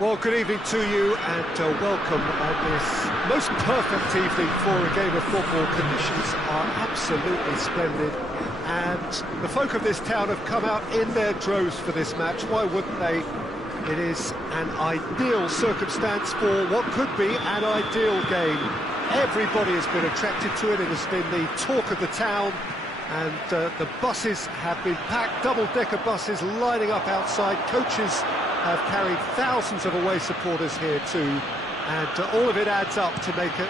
Well, good evening to you and welcome on this most perfect evening for a game of football. Conditions are absolutely splendid and the folk of this town have come out in their droves for this match. Why wouldn't they? It is an ideal circumstance for what could be an ideal game. Everybody has been attracted to it. It has been the talk of the town, and the buses have been packed, double-decker buses lining up outside. Coaches have carried thousands of away supporters here too, and all of it adds up to make a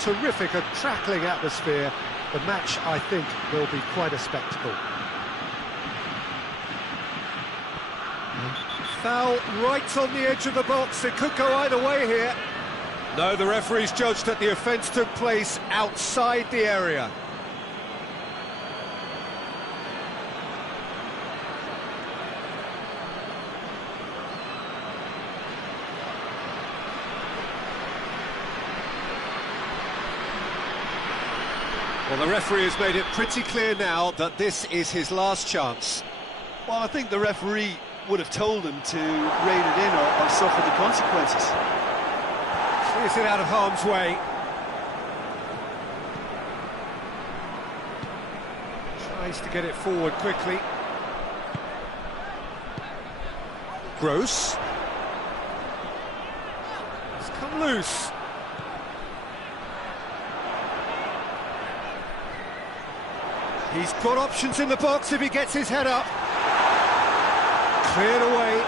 terrific, a crackling atmosphere. The match, I think, will be quite a spectacle. Foul right on the edge of the box. It could go either way here. No, the referee's judged that the offence took place outside the area. Well, the referee has made it pretty clear now that this is his last chance. Well, I think the referee would have told him to rein it in or suffer the consequences. Clears it out of harm's way. Tries to get it forward quickly. Gross. It's come loose. He's got options in the box if he gets his head up. Cleared away.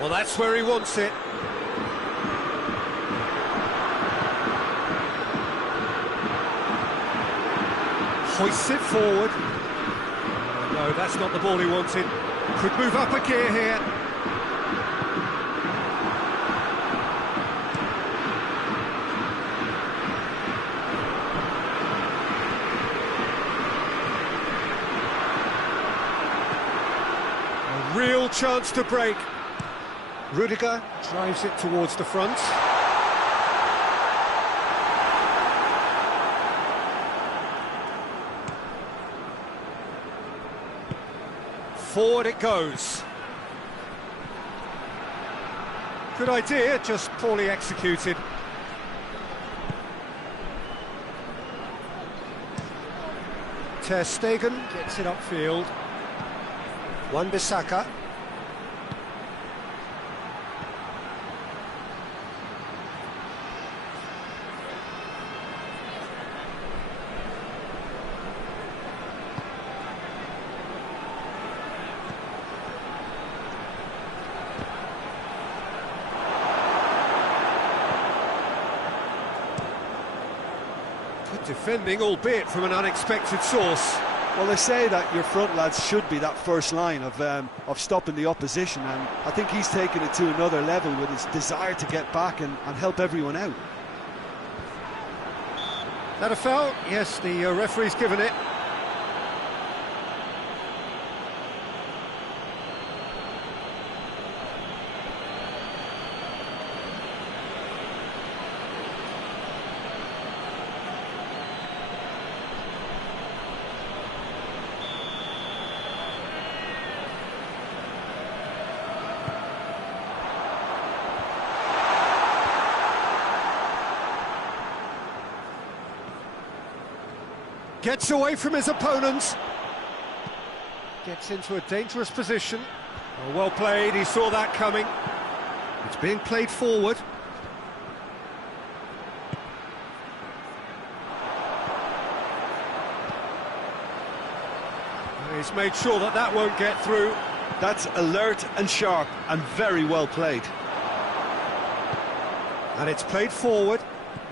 Well, that's where he wants it. Hoists it forward. No, that's not the ball he wanted. Could move up a gear here. Real chance to break. Rudiger drives it towards the front. Forward it goes. Good idea, just poorly executed. Ter Stegen gets it upfield. Wan-Bissaka. Good defending, albeit from an unexpected source. Well, they say that your front lads should be that first line of stopping the opposition, and I think he's taken it to another level with his desire to get back and help everyone out. That a foul? Yes, the referee's given it. Gets away from his opponents. Gets into a dangerous position. Oh, well played, he saw that coming. It's being played forward. He's made sure that that won't get through. That's alert and sharp and very well played. And it's played forward.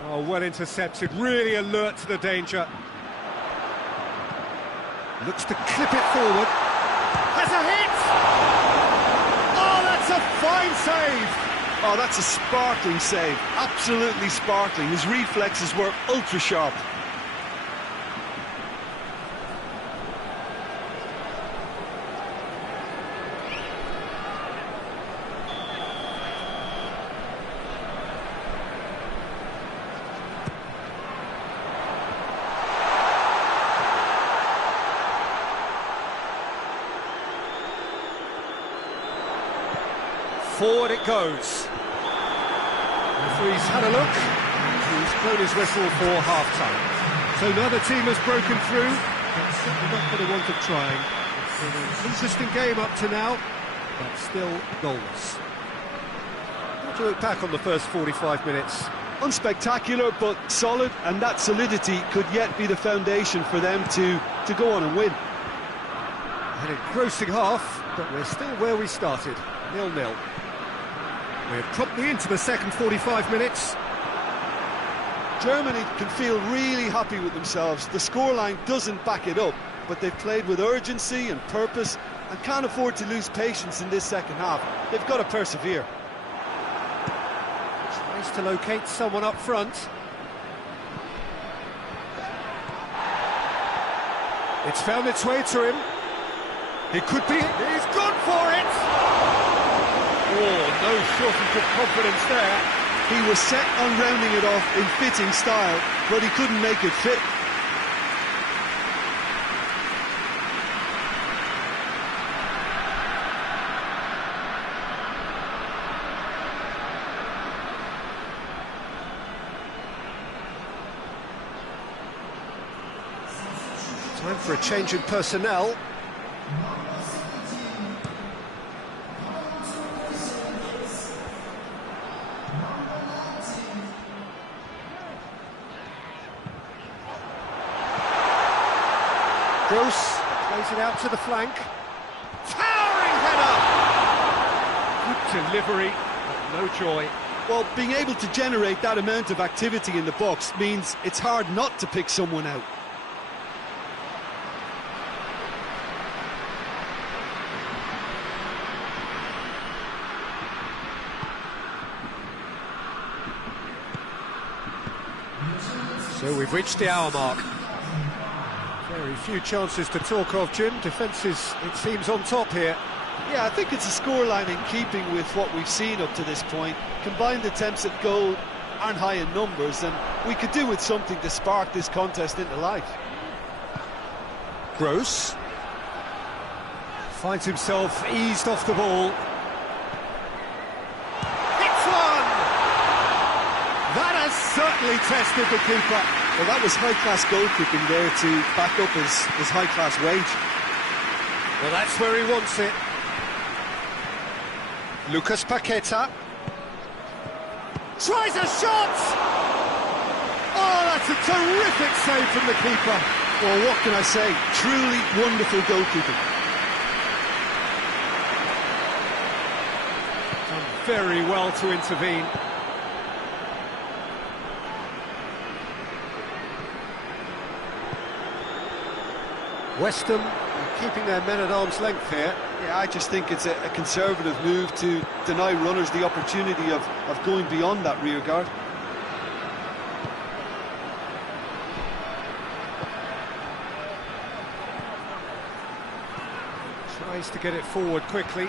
Oh, well intercepted, really alert to the danger. Looks to clip it forward. Has a hit! Oh, that's a fine save! Oh, that's a sparkling save. Absolutely sparkling. His reflexes were ultra sharp. Forward it goes. Referee's had a look. He's blown his whistle for half-time. So neither team has broken through. That's certainly not for the want of trying. It's been an interesting game up to now, but still goalless. How do you look back on the first 45 minutes? Unspectacular, but solid, and that solidity could yet be the foundation for them to go on and win. An engrossing half, but we're still where we started, 0-0. We're promptly into the second 45 minutes. Germany can feel really happy with themselves. The scoreline doesn't back it up, but they've played with urgency and purpose and can't afford to lose patience in this second half. They've got to persevere. Tries to locate someone up front. It's found its way to him. It could be. He's gone for it! Oh, no shortage of confidence there. He was set on rounding it off in fitting style, but he couldn't make it fit. Time for a change in personnel. Gross plays it out to the flank. Towering header! Good delivery, but no joy. Well, being able to generate that amount of activity in the box means it's hard not to pick someone out. So we've reached the hour mark. Very few chances to talk of, Jim. Defence is, it seems, on top here. Yeah, I think it's a scoreline in keeping with what we've seen up to this point. Combined attempts at goal aren't high in numbers, and we could do with something to spark this contest into life. Gross finds himself eased off the ball. Hits one! That has certainly tested the keeper. Well, that was high-class goalkeeping there to back up his high-class wage. Well, that's where he wants it. Lucas Paqueta tries a shot! Oh, that's a terrific save from the keeper. Well, what can I say? Truly wonderful goalkeeping. Done very well to intervene. West Ham are keeping their men at arm's length here. Yeah, I just think it's a conservative move to deny runners the opportunity of going beyond that rear guard. Tries to get it forward quickly.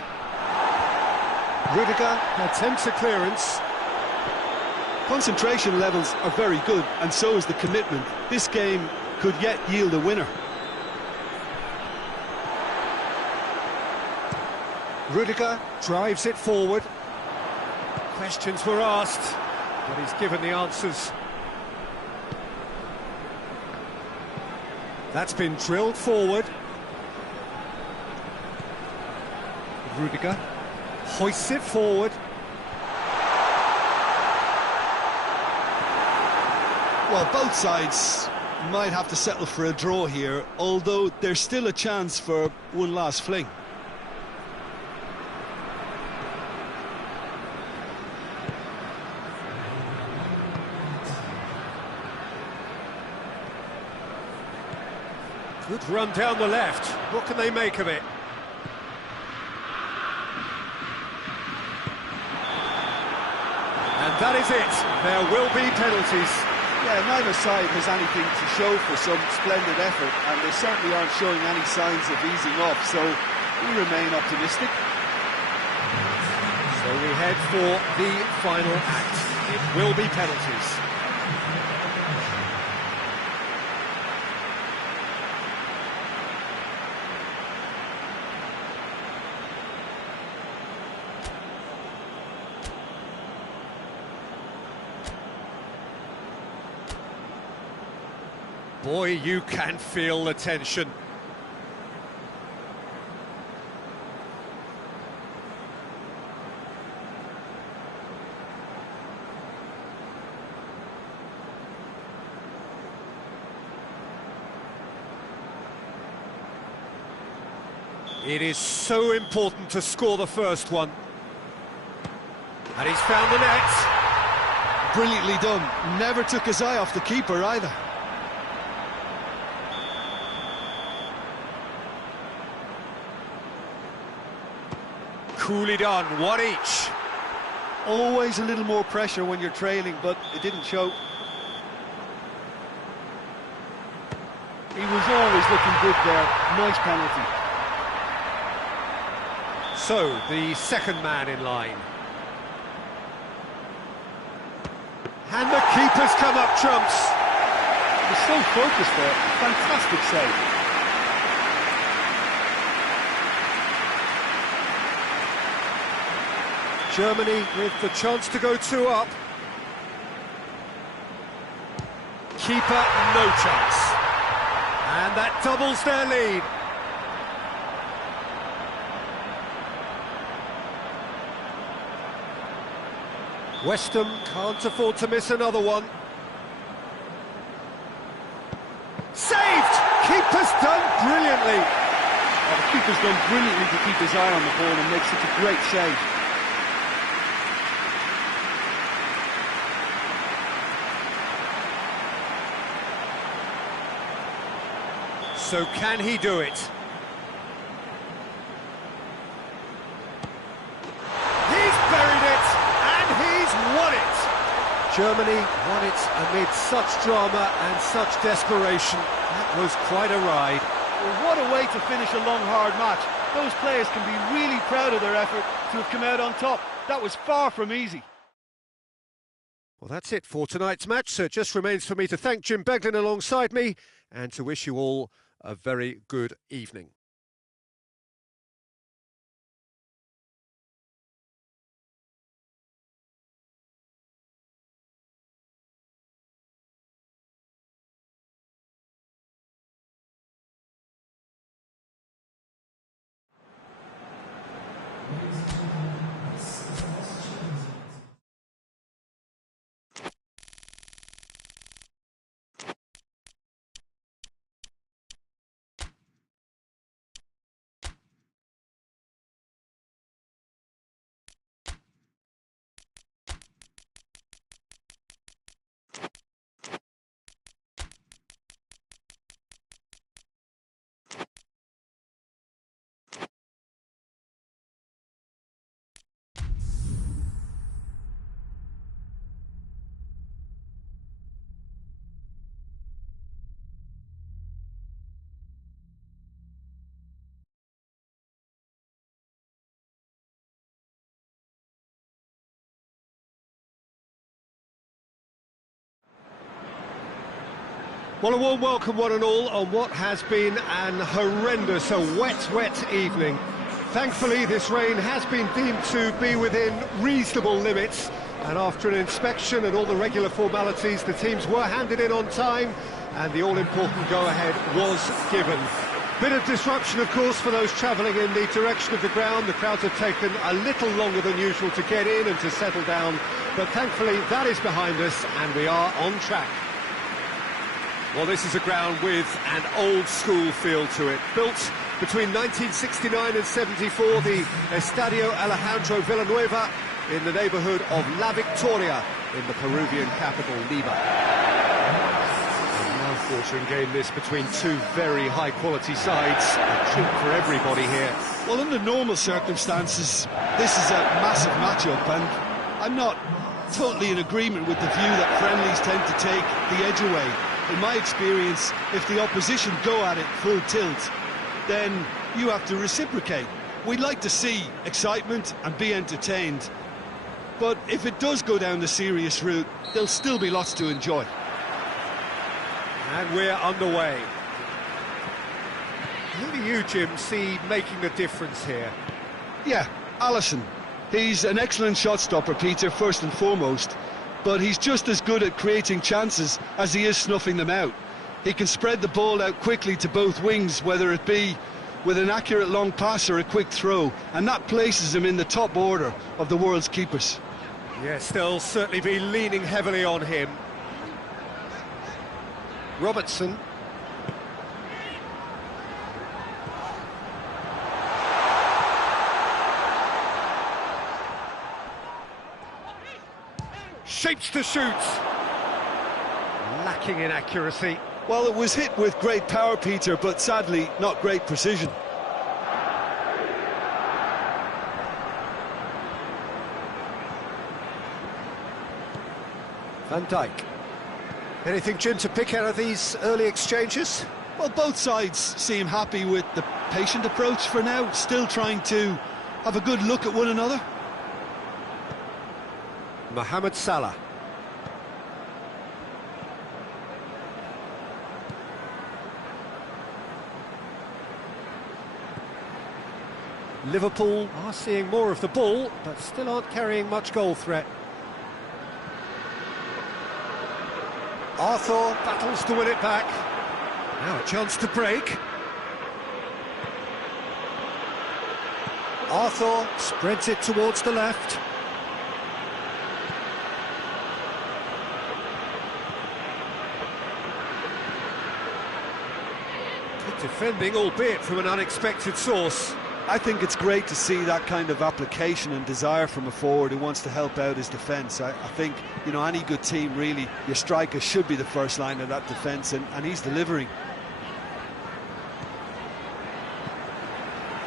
Rudiger attempts a clearance. Concentration levels are very good, and so is the commitment. This game could yet yield a winner. Rudiger drives it forward. Questions were asked, but he's given the answers. That's been drilled forward. Rudiger hoists it forward. Well, both sides might have to settle for a draw here, although there's still a chance for one last fling. Good run down the left. What can they make of it? And that is it. There will be penalties. Yeah, neither side has anything to show for some splendid effort, and they certainly aren't showing any signs of easing off, so we remain optimistic. So we head for the final act. It will be penalties. Boy, you can feel the tension. It is so important to score the first one. And he's found the net. Brilliantly done. Never took his eye off the keeper either. Coolly done, one each. Always a little more pressure when you're trailing, but it didn't show. He was always looking good there. Nice penalty. So, the second man in line. And the keeper's come up trumps. He's so focused there. Fantastic save. Germany with the chance to go 2 up. Keeper, no chance. And that doubles their lead. West Ham can't afford to miss another one. Saved! Keeper's done brilliantly. Oh, the keeper's done brilliantly to keep his eye on the ball and make such a great save. So can he do it? He's buried it, and he's won it! Germany won it amid such drama and such desperation. That was quite a ride. Well, what a way to finish a long, hard match. Those players can be really proud of their effort to have come out on top. That was far from easy. Well, that's it for tonight's match, so it just remains for me to thank Jim Beglin alongside me and to wish you all a very good evening. Well, a warm welcome one and all on what has been an horrendous, a wet evening. Thankfully, this rain has been deemed to be within reasonable limits, and after an inspection and all the regular formalities, the teams were handed in on time, and the all-important go-ahead was given. Bit of disruption, of course, for those travelling in the direction of the ground. The crowds have taken a little longer than usual to get in and to settle down, but thankfully that is behind us, and we are on track. Well, this is a ground with an old-school feel to it. Built between 1969 and 74, the Estadio Alejandro Villanueva in the neighbourhood of La Victoria in the Peruvian capital, Lima. A mouth-watering game this between two very high-quality sides. A treat for everybody here. Well, under normal circumstances, this is a massive match-up, and I'm not totally in agreement with the view that friendlies tend to take the edge away. In my experience, if the opposition go at it full tilt, then you have to reciprocate. We'd like to see excitement and be entertained, but if it does go down the serious route, there'll still be lots to enjoy. And we're underway. Who do you, Jim, see making the difference here? Yeah, Alisson. He's an excellent shot stopper, Peter, first and foremost, but he's just as good at creating chances as he is snuffing them out. He can spread the ball out quickly to both wings, whether it be with an accurate long pass or a quick throw, and that places him in the top order of the world's keepers. Yes, they'll certainly be leaning heavily on him. Robertson. Shapes to shoot. Lacking in accuracy. Well, it was hit with great power, Peter, but sadly not great precision. Van Dijk. Anything, Jim, to pick out of these early exchanges? Well, both sides seem happy with the patient approach for now, still trying to have a good look at one another. Mohamed Salah. Liverpool are seeing more of the ball, but still aren't carrying much goal threat. Arthur battles to win it back. Now a chance to break. Arthur spreads it towards the left. Good defending, albeit from an unexpected source. I think it's great to see that kind of application and desire from a forward who wants to help out his defence. I think, you know, any good team, really, your striker should be the first line of that defence, and he's delivering.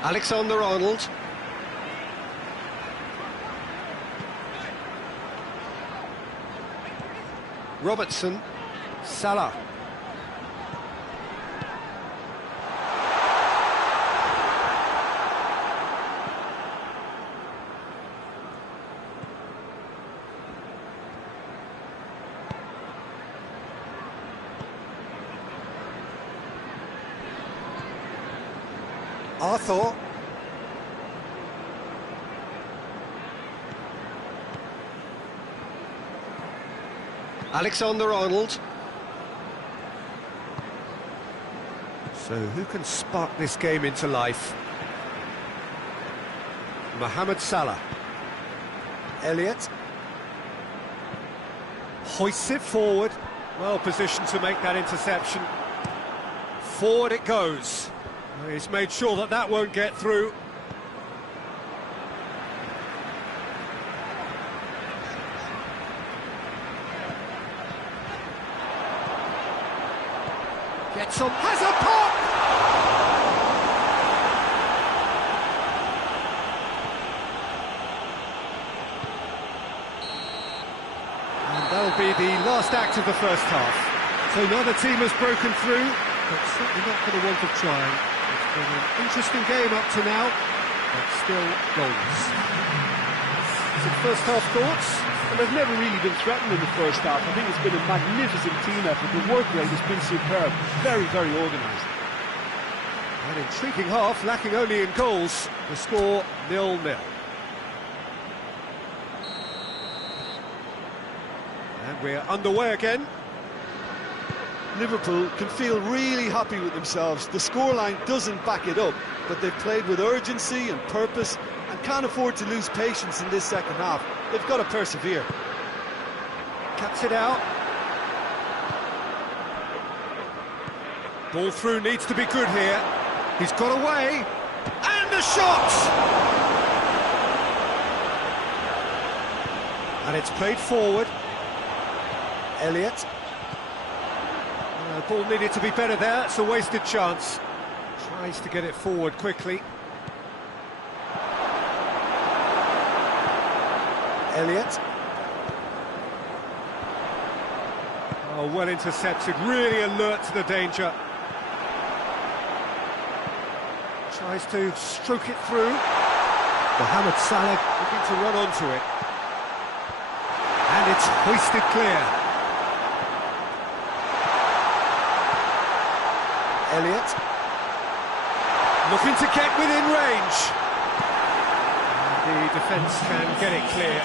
Alexander-Arnold. Robertson. Salah. Arthur. Alexander-Arnold. So who can spark this game into life? Mohamed Salah. Elliott. Hoists it forward. Well positioned to make that interception. Forward it goes. He's made sure that that won't get through. Gets on, has a pop! And that'll be the last act of the first half. So neither team has broken through, but certainly not for the want of trying. It's been an interesting game up to now, but still goals. Some first half thoughts? And they've never really been threatened in the first half. I think it's been a magnificent team effort. The work rate has been superb. Very, very organised. An intriguing half, lacking only in goals. The score 0-0. And we're underway again. Liverpool can feel really happy with themselves. The scoreline doesn't back it up, but they've played with urgency and purpose and can't afford to lose patience in this second half. They've got to persevere. Cuts it out. Ball through needs to be good here. He's got away. And a shot! And it's played forward. Elliott. The ball needed to be better there. It's a wasted chance. Tries to get it forward quickly. Elliott. Oh, well intercepted, really alert to the danger. Tries to stroke it through. Mohamed Salah looking to run onto it. And it's hoisted clear. Elliott. Looking to get within range. The defence can get it clear.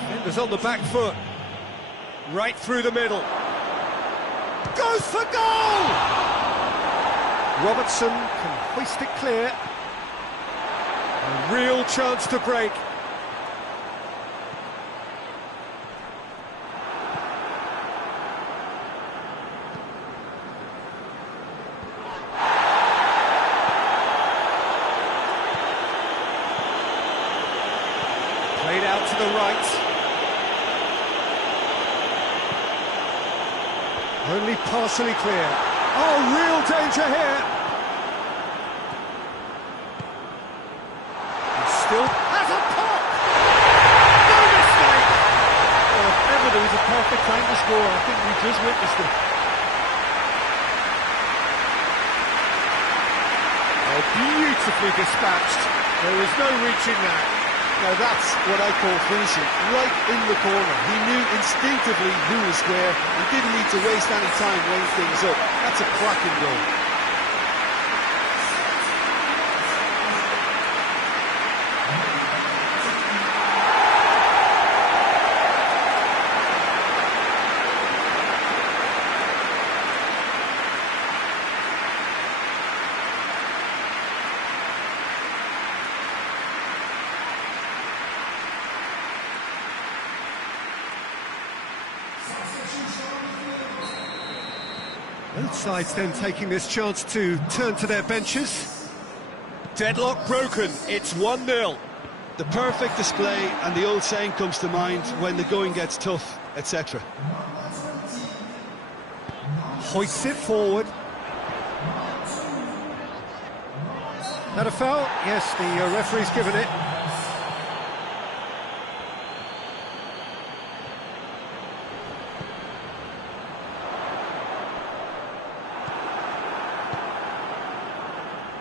Defenders on the back foot. Right through the middle. Goes for goal! Robertson can hoist it clear. A real chance to break. Played out to the right. Only partially clear. Oh, real danger here. And still has a pop! No mistake! Well, if ever there was a perfect time to score, I think we just witnessed it. Oh, beautifully dispatched. There was no reaching that. Now that's what I call finishing, right in the corner. He knew instinctively who was where and didn't need to waste any time weighing things up. That's a cracking goal. Both sides then taking this chance to turn to their benches. Deadlock broken, it's 1-0. The perfect display, and the old saying comes to mind, when the going gets tough, etc. Hoists it forward. That a foul? Yes, the referee's given it.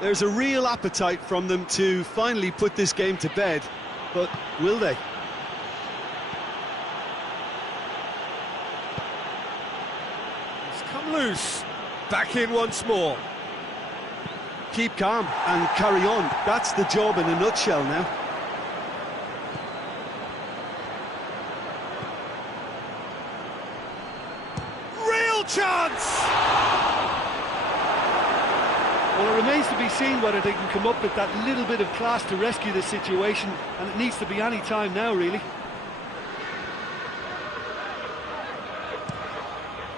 There's a real appetite from them to finally put this game to bed, but will they? It's come loose. Back in once more. Keep calm and carry on. That's the job in a nutshell now. Real chance! Well, it remains to be seen whether they can come up with that little bit of class to rescue the situation, and it needs to be any time now, really.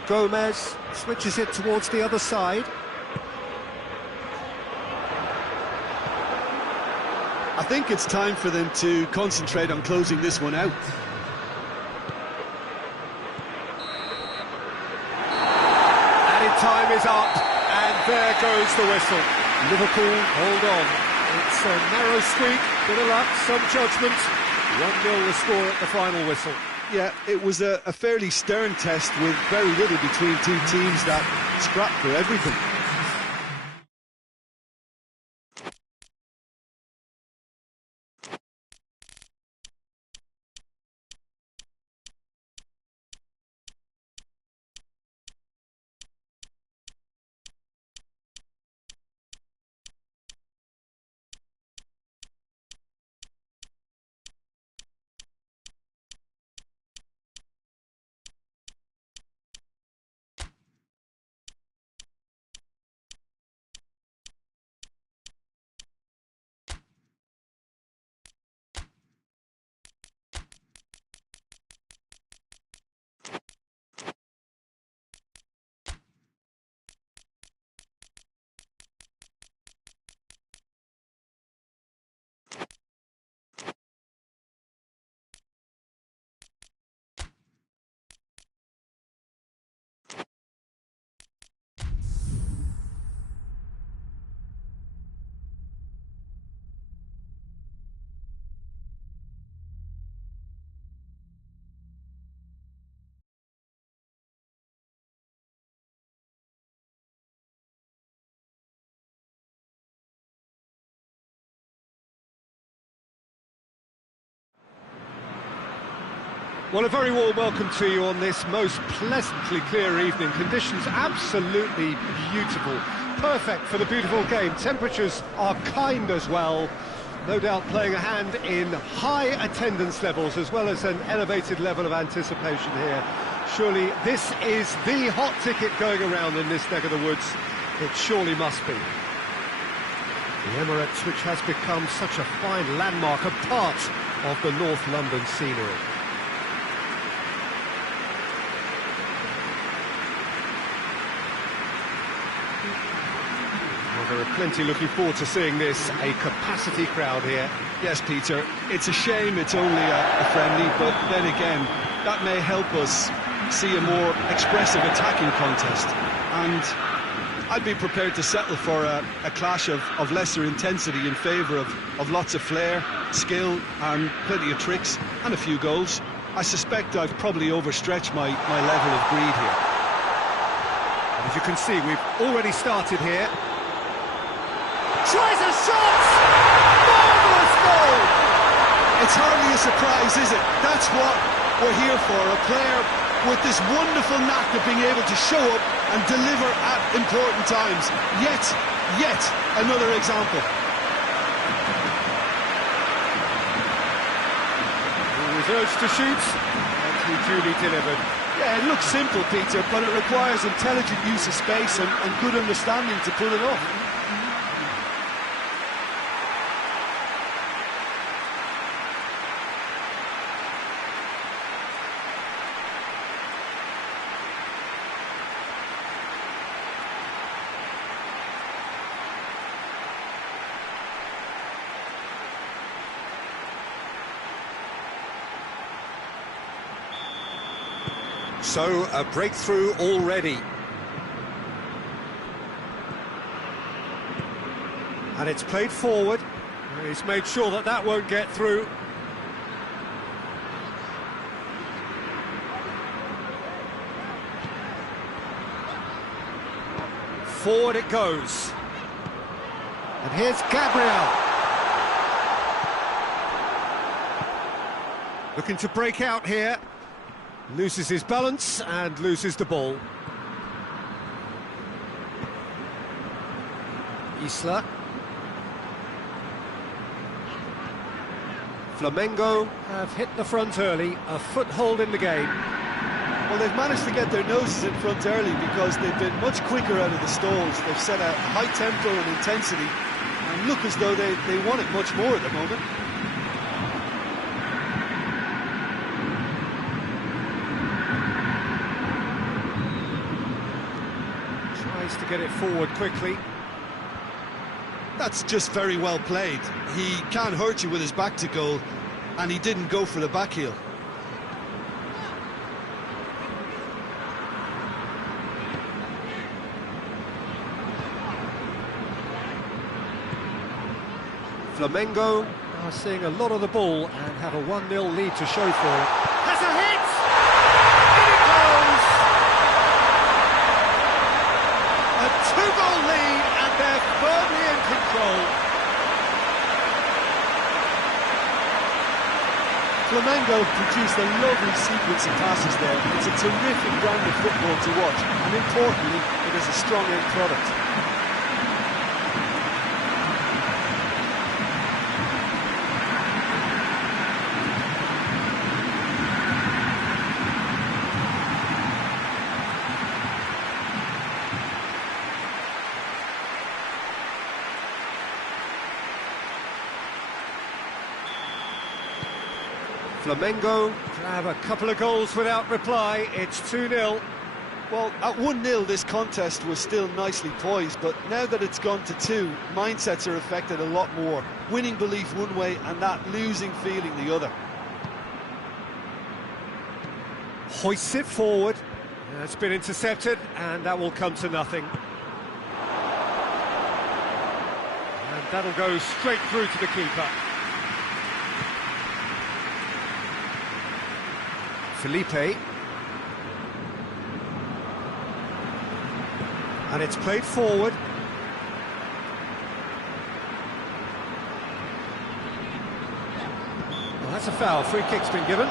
Gomez switches it towards the other side. I think it's time for them to concentrate on closing this one out. Added time is up. And there goes the whistle. Liverpool hold on. It's a narrow squeak, bit of luck, some judgment. 1-0 the score at the final whistle. Yeah, it was a fairly stern test with very little between two teams that scrapped for everything. Well, a very warm welcome to you on this most pleasantly clear evening. Conditions absolutely beautiful. Perfect for the beautiful game. Temperatures are kind as well. No doubt playing a hand in high attendance levels as well as an elevated level of anticipation here. Surely this is the hot ticket going around in this neck of the woods. It surely must be. The Emirates, which has become such a fine landmark, a part of the North London scenery. There are plenty looking forward to seeing this, a capacity crowd here. Yes, Peter, it's a shame it's only a friendly, but then again, that may help us see a more expressive attacking contest. And I'd be prepared to settle for a clash of lesser intensity in favour of lots of flair, skill and plenty of tricks and a few goals. I suspect I've probably overstretched my level of greed here. As you can see, we've already started here. Tries a shot! Marvellous goal! It's hardly a surprise, is it? That's what we're here for, a player with this wonderful knack of being able to show up and deliver at important times. Yet another example. Always urged to shoot, and he duly delivered. Yeah, it looks simple, Peter, but it requires intelligent use of space and good understanding to pull it off. So, a breakthrough already. And it's played forward. He's made sure that that won't get through. Forward it goes. And here's Gabriel. Looking to break out here. Loses his balance and loses the ball. Isla. Flamengo have hit the front early, a foothold in the game. Well, they've managed to get their noses in front early because they've been much quicker out of the stalls. They've set a high tempo and intensity and look as though they want it much more at the moment. To get it forward quickly. That's just very well played. He can't hurt you with his back to goal, and he didn't go for the back heel. Flamengo are seeing a lot of the ball and have a 1-0 lead to show for it. Has a hit! In it goes! A 2-goal lead and they're firmly in control. Flamengo produced a lovely sequence of passes there. It's a terrific brand of football to watch, and importantly, it is a strong end product. Flamengo grab a couple of goals without reply. It's 2-0. Well, at 1-0 this contest was still nicely poised, but now that it's gone to 2, mindsets are affected a lot more. Winning belief one way and that losing feeling the other. Hoists it forward. It's been intercepted and that will come to nothing. And that'll go straight through to the keeper. Felipe. And it's played forward. Well, that's a foul. Free kick's been given.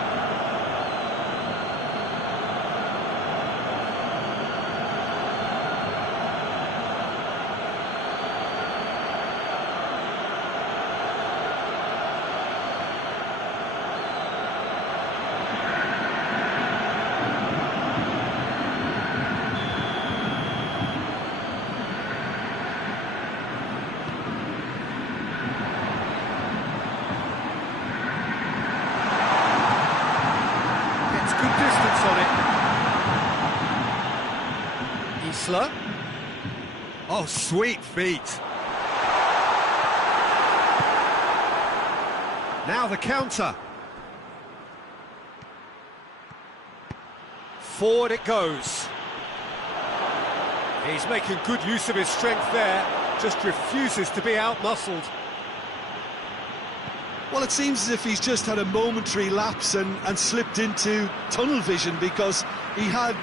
Isla. Oh, sweet feet. Now the counter. Forward it goes. He's making good use of his strength there, just refuses to be out-muscled. Well, it seems as if he's just had a momentary lapse and slipped into tunnel vision, because he had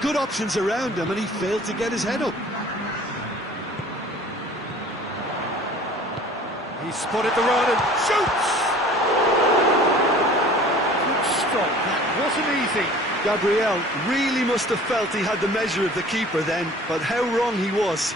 good options around him and he failed to get his head up. He spotted the run and shoots! Good stop, that wasn't easy. Gabriel really must have felt he had the measure of the keeper then, but how wrong he was.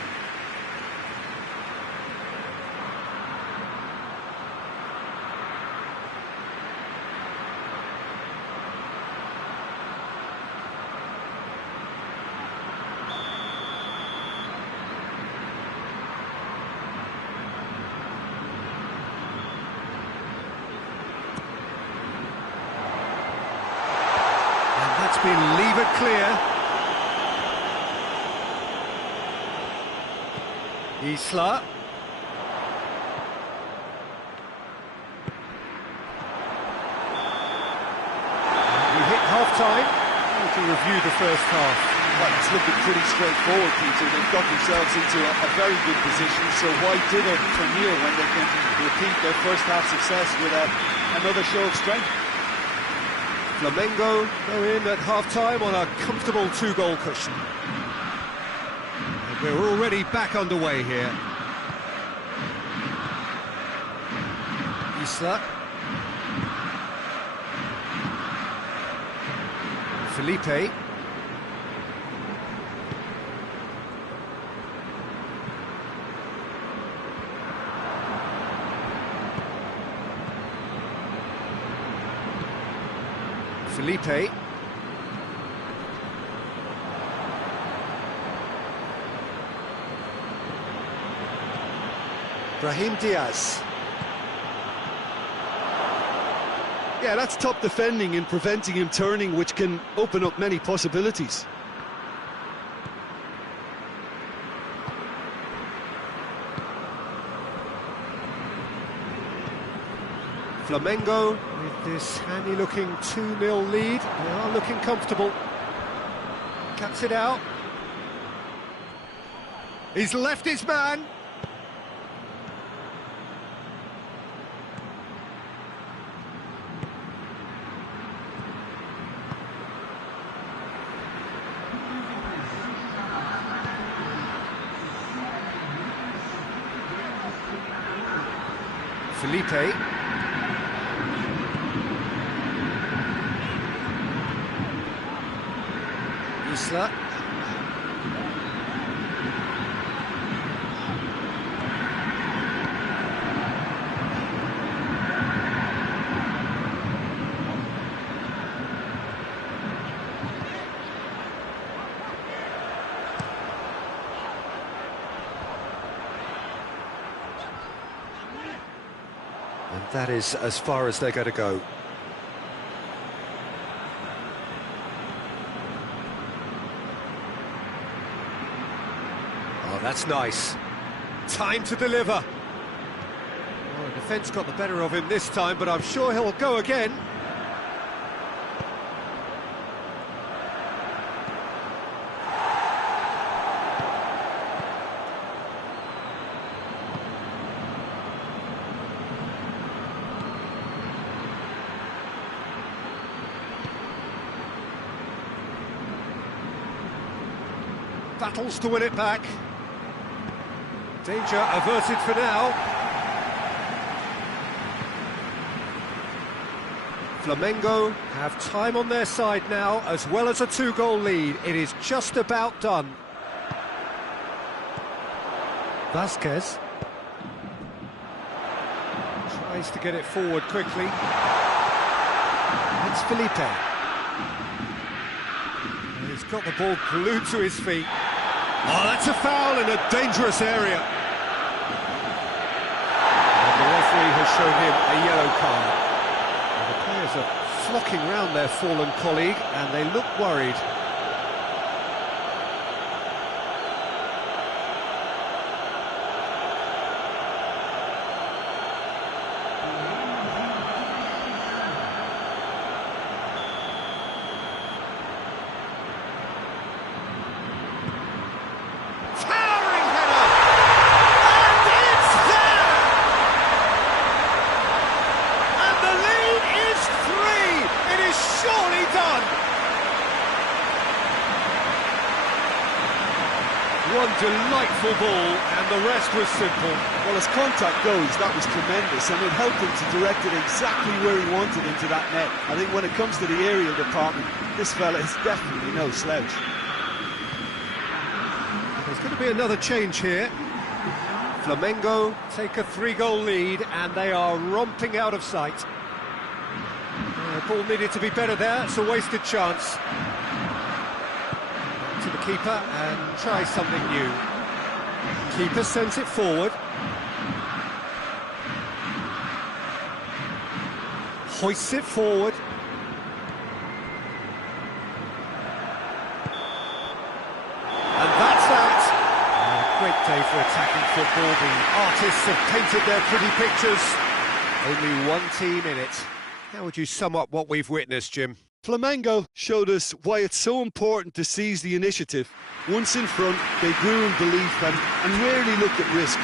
Been levered clear. Isla. We hit half-time. To review the first half. Well, it's looking pretty straightforward, Peter. They've got themselves into a very good position, so why dither from here when they can repeat their first half success with another show of strength? Flamengo go in at half-time on a comfortable two-goal cushion. And we're already back underway here. Isla. Felipe. Felipe. Brahim Diaz. Yeah, that's top defending and preventing him turning, which can open up many possibilities. Flamengo with this handy-looking 2-0 lead. They are looking comfortable. Cuts it out. He's left his man. Felipe. Isla. And that is as far as they're going to go. Oh, that's nice. Time to deliver. Well, the defence got the better of him this time, but I'm sure he'll go again. Battles to win it back. Danger averted for now. Flamengo have time on their side now, as well as a two-goal lead. It is just about done. Vasquez tries to get it forward quickly. It's Felipe. He's got the ball glued to his feet. Oh, that's a foul in a dangerous area. And the referee has shown him a yellow card. And the players are flocking round their fallen colleague, and they look worried. one delightful ball, and the rest was simple. Well, as contact goes, that was tremendous, and it helped him to direct it exactly where he wanted into that net. I think when it comes to the aerial department, this fella is definitely no slouch. There's going to be another change here. Flamengo take a 3-goal lead, and they are romping out of sight. Ball needed to be better there, it's a wasted chance. To the keeper and try something new. Keeper sends it forward. Hoists it forward. And that's that. A great day for attacking football. The artists have painted their pretty pictures. Only one team in it. How would you sum up what we've witnessed, Jim? Flamengo showed us why it's so important to seize the initiative. Once in front, they grew in belief and rarely looked at risk.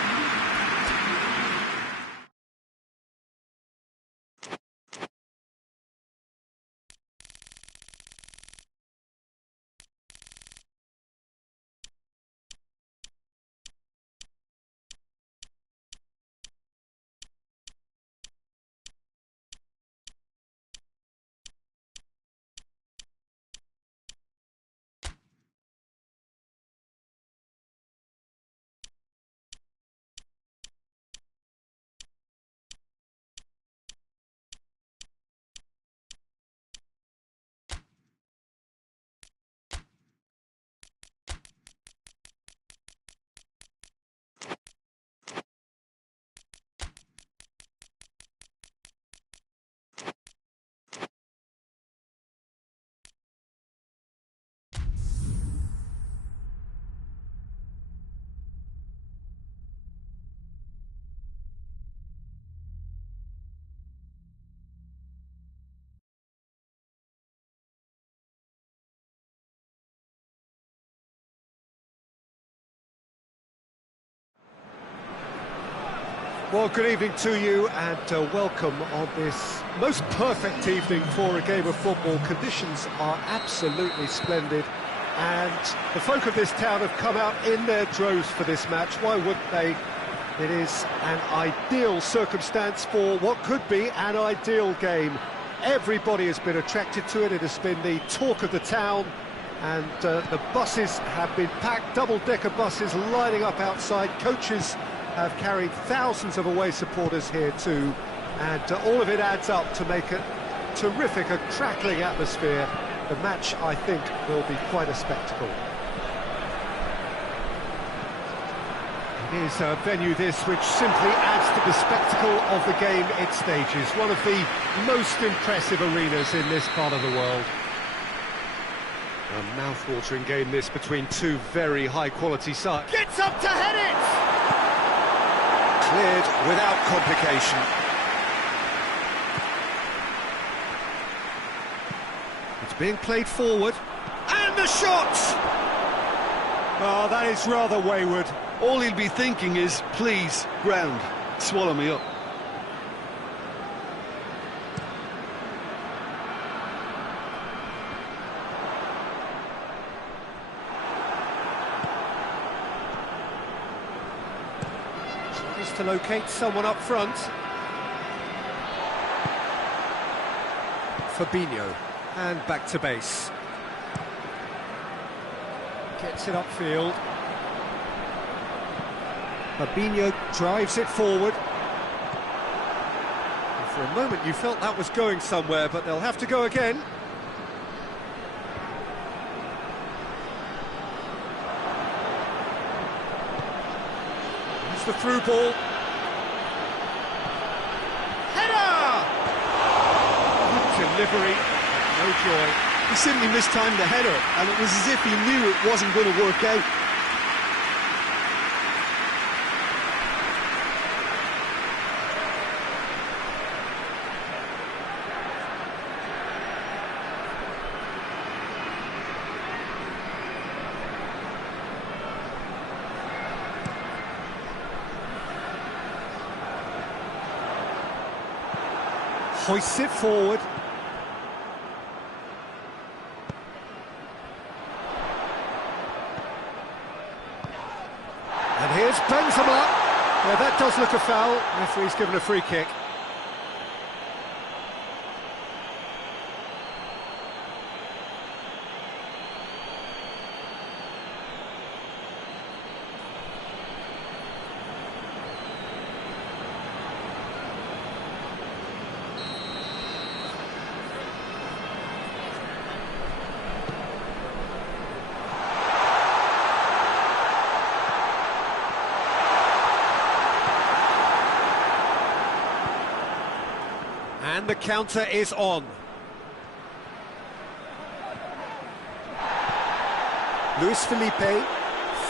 Well, good evening to you, and welcome on this most perfect evening for a game of football. Conditions are absolutely splendid, and the folk of this town have come out in their droves for this match. Why wouldn't they? It is an ideal circumstance for what could be an ideal game. Everybody has been attracted to it. It has been the talk of the town, and the buses have been packed, double-decker buses lining up outside. Coaches have carried thousands of away supporters here too, and all of it adds up to make a terrific, a crackling atmosphere. The match, I think, will be quite a spectacle. It is a venue this which simply adds to the spectacle of the game it stages. One of the most impressive arenas in this part of the world. A mouth-watering game this between two very high-quality sides. Gets up to head it! Cleared without complication. It's being played forward. And the shot! Oh, that is rather wayward. All he'll be thinking is, please, ground, swallow me up. To locate someone up front. Fabinho, and back to base. Gets it upfield. Fabinho drives it forward. And for a moment you felt that was going somewhere, but they'll have to go again. It's the through ball. Delivery, no joy. He simply mistimed the header, and it was as if he knew it wasn't going to work out. Hoists it forward. Yeah, that does look a foul. Referee's given a free kick. And the counter is on. Luis Felipe,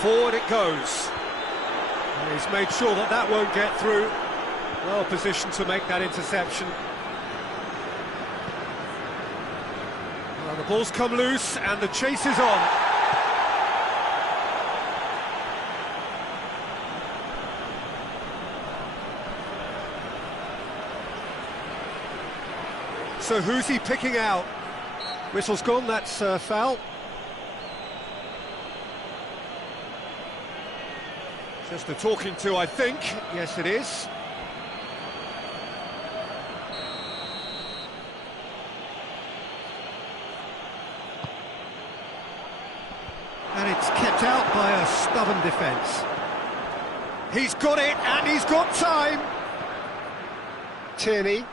forward it goes. And he's made sure that that won't get through. Well positioned to make that interception. Well, the ball's come loose and the chase is on. So who's he picking out? Whistle's gone, that's foul. Just a talking to, I think. Yes, it is. And it's kept out by a stubborn defence. He's got it, and he's got time. Tierney.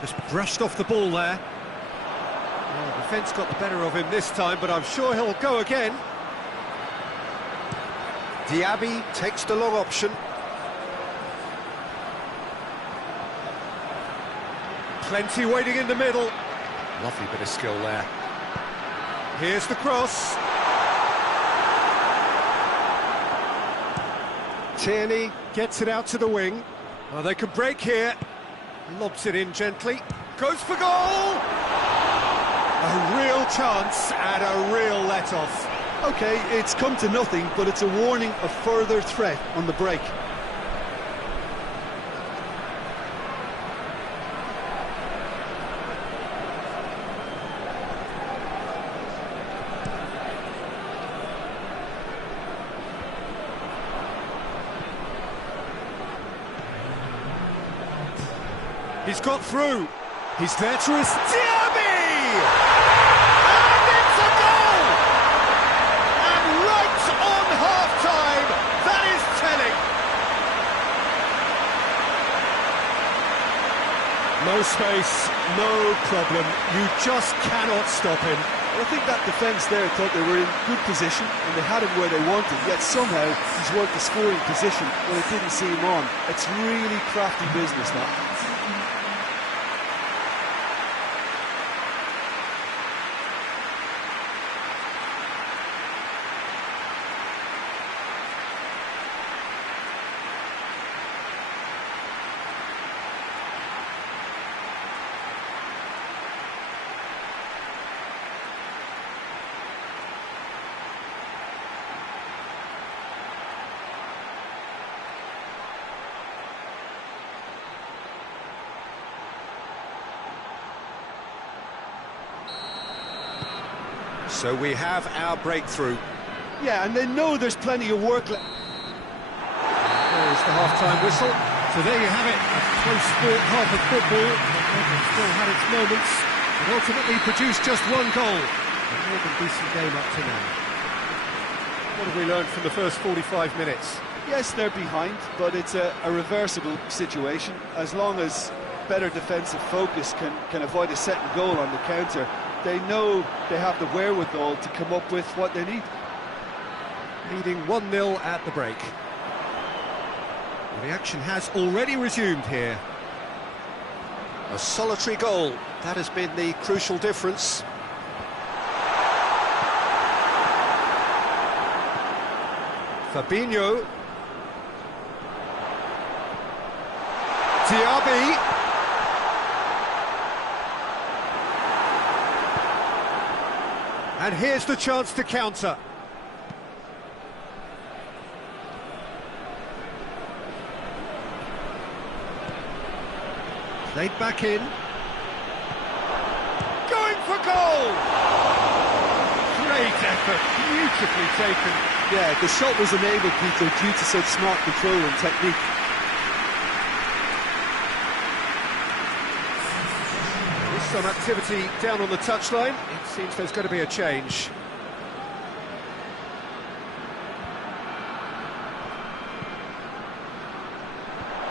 Just brushed off the ball there. Well, the defence got the better of him this time, but I'm sure he'll go again. Diaby takes the long option. Plenty waiting in the middle. Lovely bit of skill there. Here's the cross. Tierney gets it out to the wing. Oh, they can break here. Lobs it in gently, goes for goal! A real chance and a real let-off. OK, it's come to nothing, but it's a warning of further threat on the break. He's got through. He's there to his Diaby! And it's a goal! And right on half-time, that is telling. No space, no problem. You just cannot stop him. I think that defence there thought they were in good position and they had him where they wanted, yet somehow he's worked the scoring position when it didn't see him on. It's really crafty business, that. So we have our breakthrough. Yeah, and they know there's plenty of work left. There's the half-time whistle. So there you have it, a close sport half of football. It still had its moments, but ultimately produced just one goal. A more than decent game up to now. What have we learned from the first 45 minutes? Yes, they're behind, but it's a reversible situation. As long as better defensive focus can avoid a second goal on the counter, they know they have the wherewithal to come up with what they need. Leading 1-0 at the break. Well, the action has already resumed here. A solitary goal, that has been the crucial difference. Fabinho. Diaby. And here's the chance to counter. Played back in. Going for goal! Great effort. effort, beautifully taken. Yeah, the shot was enabled, Peter, due to such smart control and technique. There's some activity down on the touchline. It seems there's going to be a change.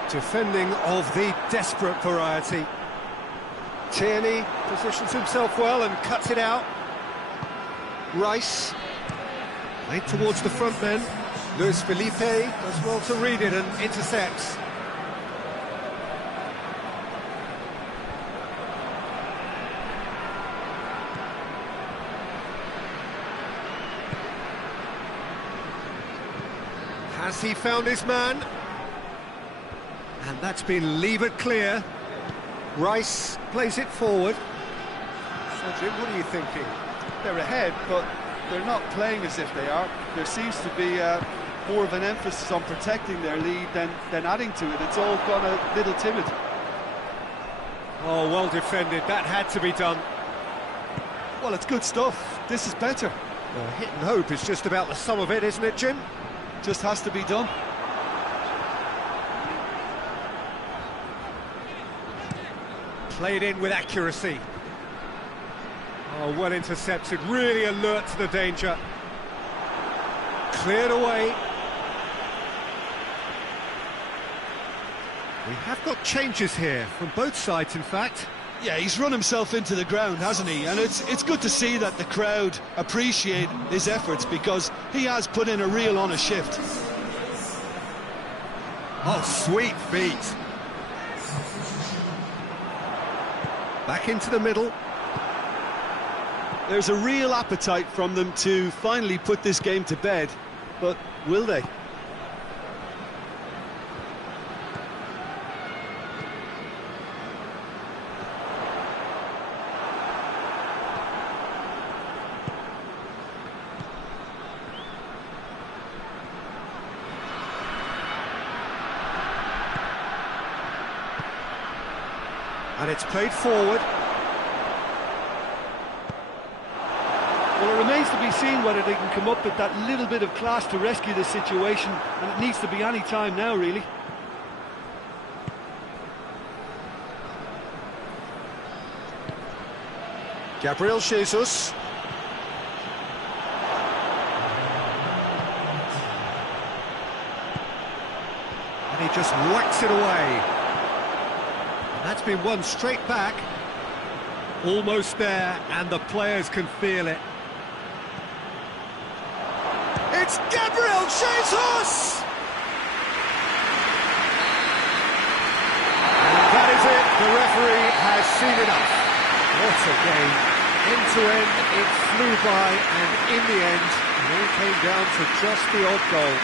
Defending of the desperate variety. Tierney positions himself well and cuts it out. Rice, played towards the front men. Luis Felipe does well to read it and intercepts. Has he found his man? And that's been levered clear. Rice plays it forward. So Jim, what are you thinking? They're ahead, but they're not playing as if they are. There seems to be more of an emphasis on protecting their lead than adding to it. It's all gone a little timid. Oh, well defended. That had to be done. Well, it's good stuff. This is better. Well, hit and hope is just about the sum of it, isn't it, Jim? Just has to be done. Played in with accuracy. Oh, well intercepted, really alert to the danger. Cleared away. We have got changes here, from both sides in fact. Yeah, he's run himself into the ground, hasn't he? And it's good to see that the crowd appreciate his efforts, because he has put in a real honest shift. Oh, sweet feet. Back into the middle. There's a real appetite from them to finally put this game to bed, but will they? And it's played forward. Well, it remains to be seen whether they can come up with that little bit of class to rescue the situation, and it needs to be any time now, really. Gabriel Jesus. And he just whacks it away. That's been won straight back. Almost there, and the players can feel it. It's Gabriel Jesus! And that is it. The referee has seen enough. What a game. End to end, it flew by, and in the end, it all came down to just the odd goal.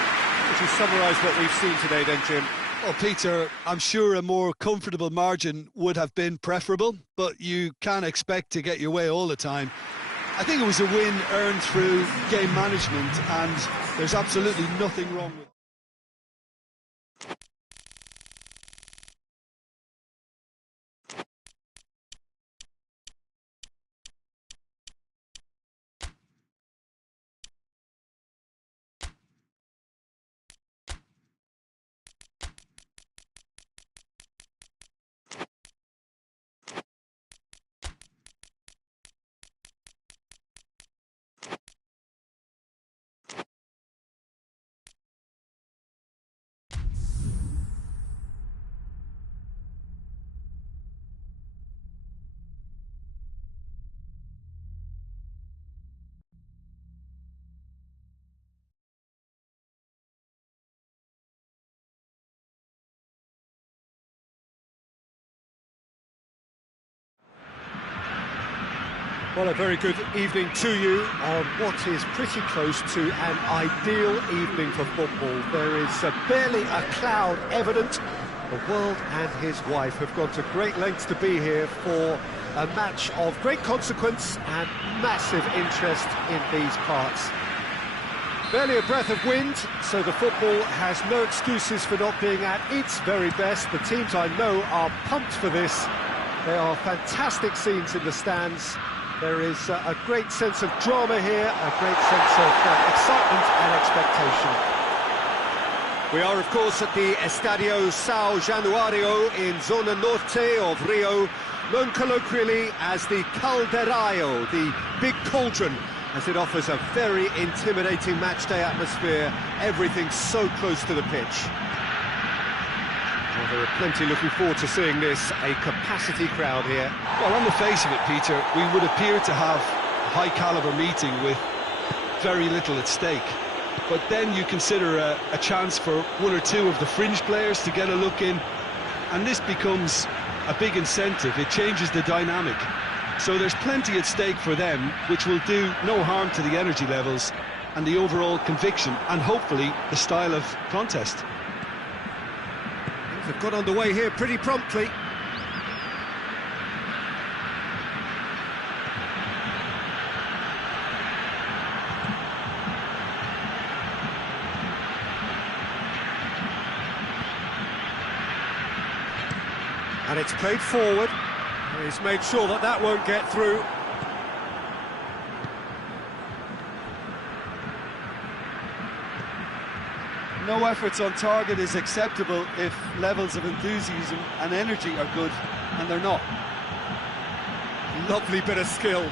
Would you summarise what we've seen today then, Jim? Well, Peter, I'm sure a more comfortable margin would have been preferable, but you can't expect to get your way all the time. I think it was a win earned through game management, and there's absolutely nothing wrong with it. Well, a very good evening to you on what is pretty close to an ideal evening for football. There is barely a cloud evident. The world and his wife have gone to great lengths to be here for a match of great consequence and massive interest in these parts. Barely a breath of wind, so the football has no excuses for not being at its very best. The teams I know are pumped for this. There are fantastic scenes in the stands, There is a great sense of drama here, a great sense of excitement and expectation. We are, of course, at the Estadio São Januário in Zona Norte of Rio, known colloquially as the Caldeirão, the big cauldron, as it offers a very intimidating matchday atmosphere. Everything so close to the pitch. Well, there are plenty looking forward to seeing this, a capacity crowd here. Well, on the face of it, Peter, we would appear to have a high-caliber meeting with very little at stake. But then you consider a chance for one or two of the fringe players to get a look in, and this becomes a big incentive. It changes the dynamic. So there's plenty at stake for them, which will do no harm to the energy levels and the overall conviction, and hopefully the style of contest. They've got underway here pretty promptly. And it's played forward. He's made sure that that won't get through. No efforts on target is acceptable if levels of enthusiasm and energy are good, and they're not. Lovely bit of skill.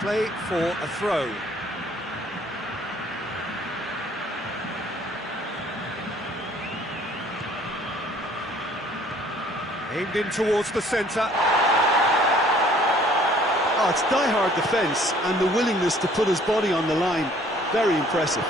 Play for a throw. Aimed in towards the centre. Oh, it's die-hard defence and the willingness to put his body on the line. Very impressive.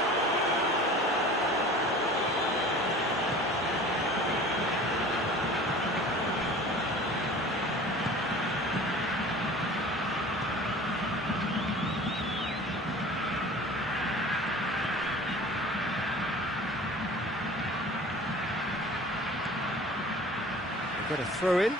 Get a throw in.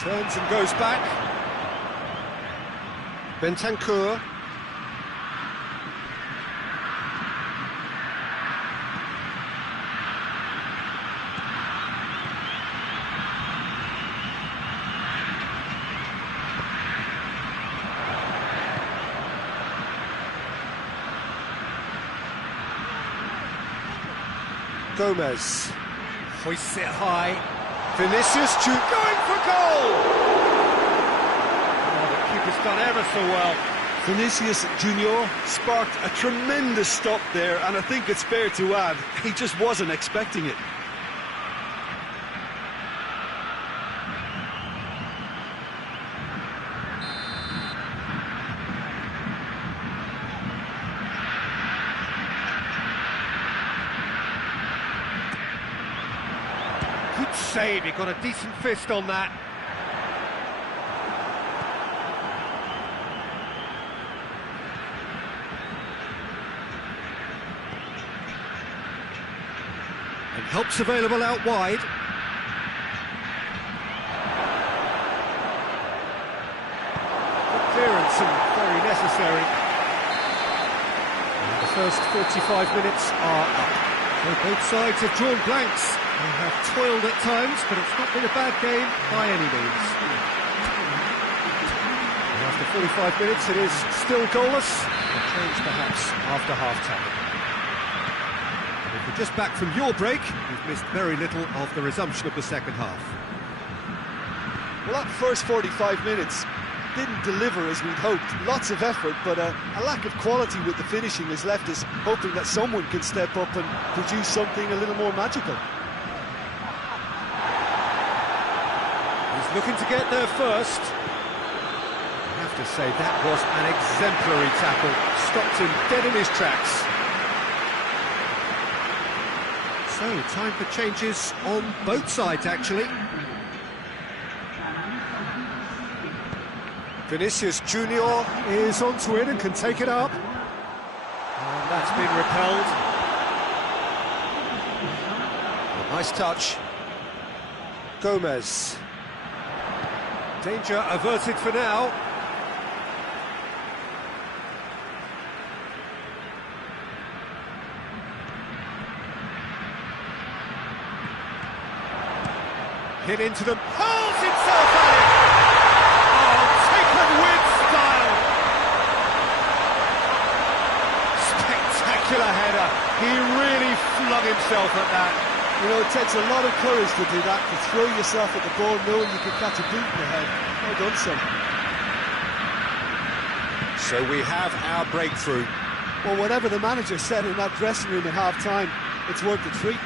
Turns and goes back. Bentancur. Gomez hoists it high. Vinicius going for goal! Oh, the keeper's done ever so well. Vinicius Junior sparked a tremendous stop there, and I think it's fair to add, he just wasn't expecting it. Good save, he got a decent fist on that. And help's available out wide. Good clearance and very necessary. And the first 45 minutes are up. So both sides have drawn blanks. They have toiled at times, but it's not been a bad game by any means. And after 45 minutes, it is still goalless. A change perhaps after half-time. If you're just back from your break, you've missed very little of the resumption of the second half. Well, that first 45 minutes didn't deliver as we'd hoped. Lots of effort, but a lack of quality with the finishing has left us hoping that someone can step up and produce something a little more magical. He's looking to get there first. I have to say, that was an exemplary tackle. Stopped him dead in his tracks. So, time for changes on both sides, actually. Vinicius Junior is onto it and can take it up. And that's been repelled. Nice touch. Gomez. Danger averted for now. Hit into them, hurls himself at it! Oh, taken with style! Spectacular header. He really flung himself at that. You know, it takes a lot of courage to do that, to throw yourself at the ball knowing you could catch a boot in the head. Well done, son. So we have our breakthrough. Well, whatever the manager said in that dressing room at half-time, it's worth the treat.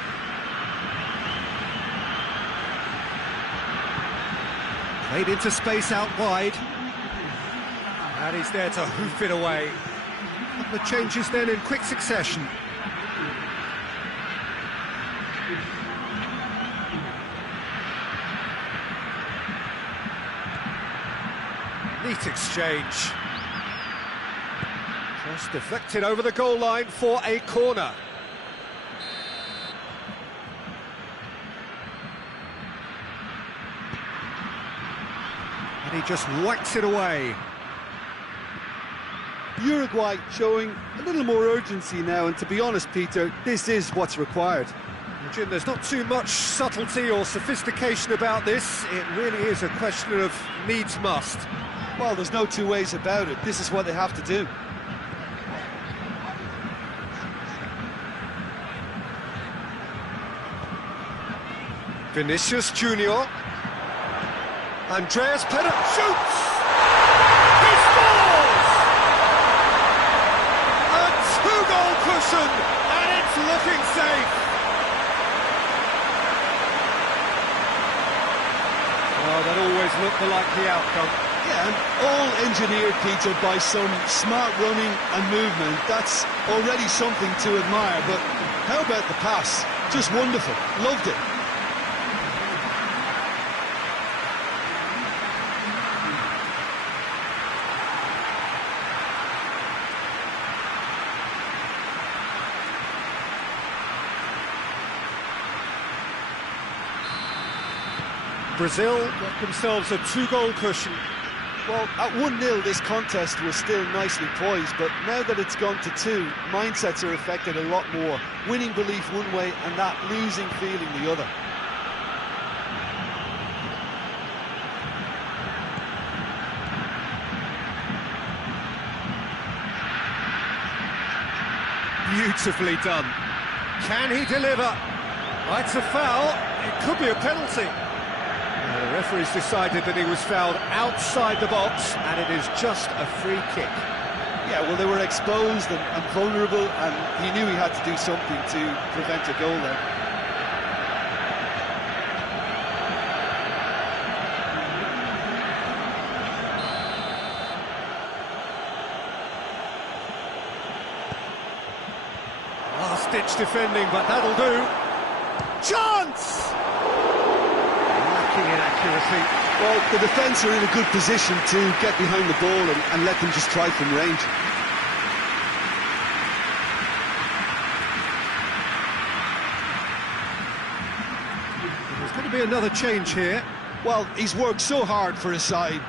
Played into space out wide. And he's there to hoof it away. The changes then in quick succession. Neat exchange. Just deflected over the goal line for a corner. And he just whacks it away. Uruguay showing a little more urgency now, and to be honest, Peter, this is what's required. Jim, there's not too much subtlety or sophistication about this. It really is a question of needs must. Well, there's no two ways about it. This is what they have to do. Vinicius Junior. Andreas Petter shoots! He scores! A two-goal cushion, and it's looking safe. Well, that always looked the likely outcome. Yeah, and all engineered, Peter, by some smart running and movement. That's already something to admire, but how about the pass? Just wonderful. Loved it. Brazil got themselves a two-goal cushion. Well, at 1-0 this contest was still nicely poised, but now that it's gone to 2, mindsets are affected a lot more. Winning belief one way and that losing feeling the other. Beautifully done. Can he deliver? Oh, it's a foul. It could be a penalty. The referee's decided that he was fouled outside the box, and it is just a free kick. Yeah, well, they were exposed and vulnerable, and he knew he had to do something to prevent a goal there. Last-ditch defending, but that'll do. Chance! In accuracy. Well, the defence are in a good position to get behind the ball and let them just try from range. There's going to be another change here. Well, he's worked so hard for his side,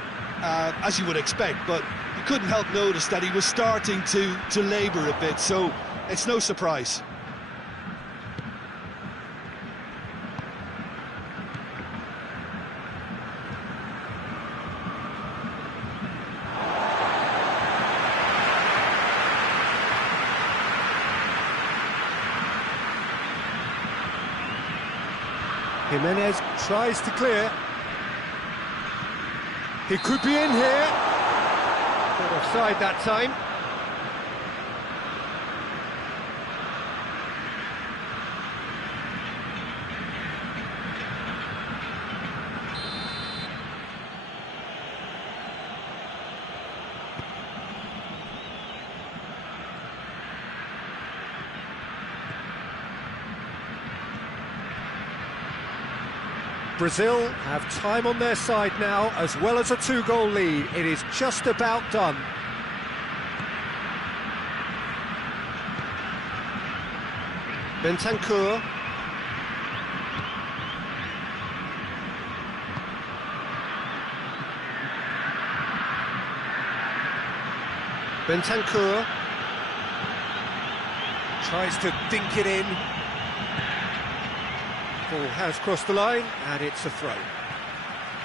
as you would expect, but you couldn't help notice that he was starting to labour a bit, so it's no surprise. Jimenez tries to clear. He could be in here. Not offside that time. Brazil have time on their side now, as well as a two-goal lead. It is just about done. Bentancur. Bentancur tries to dink it in. Ball has crossed the line, and it's a throw.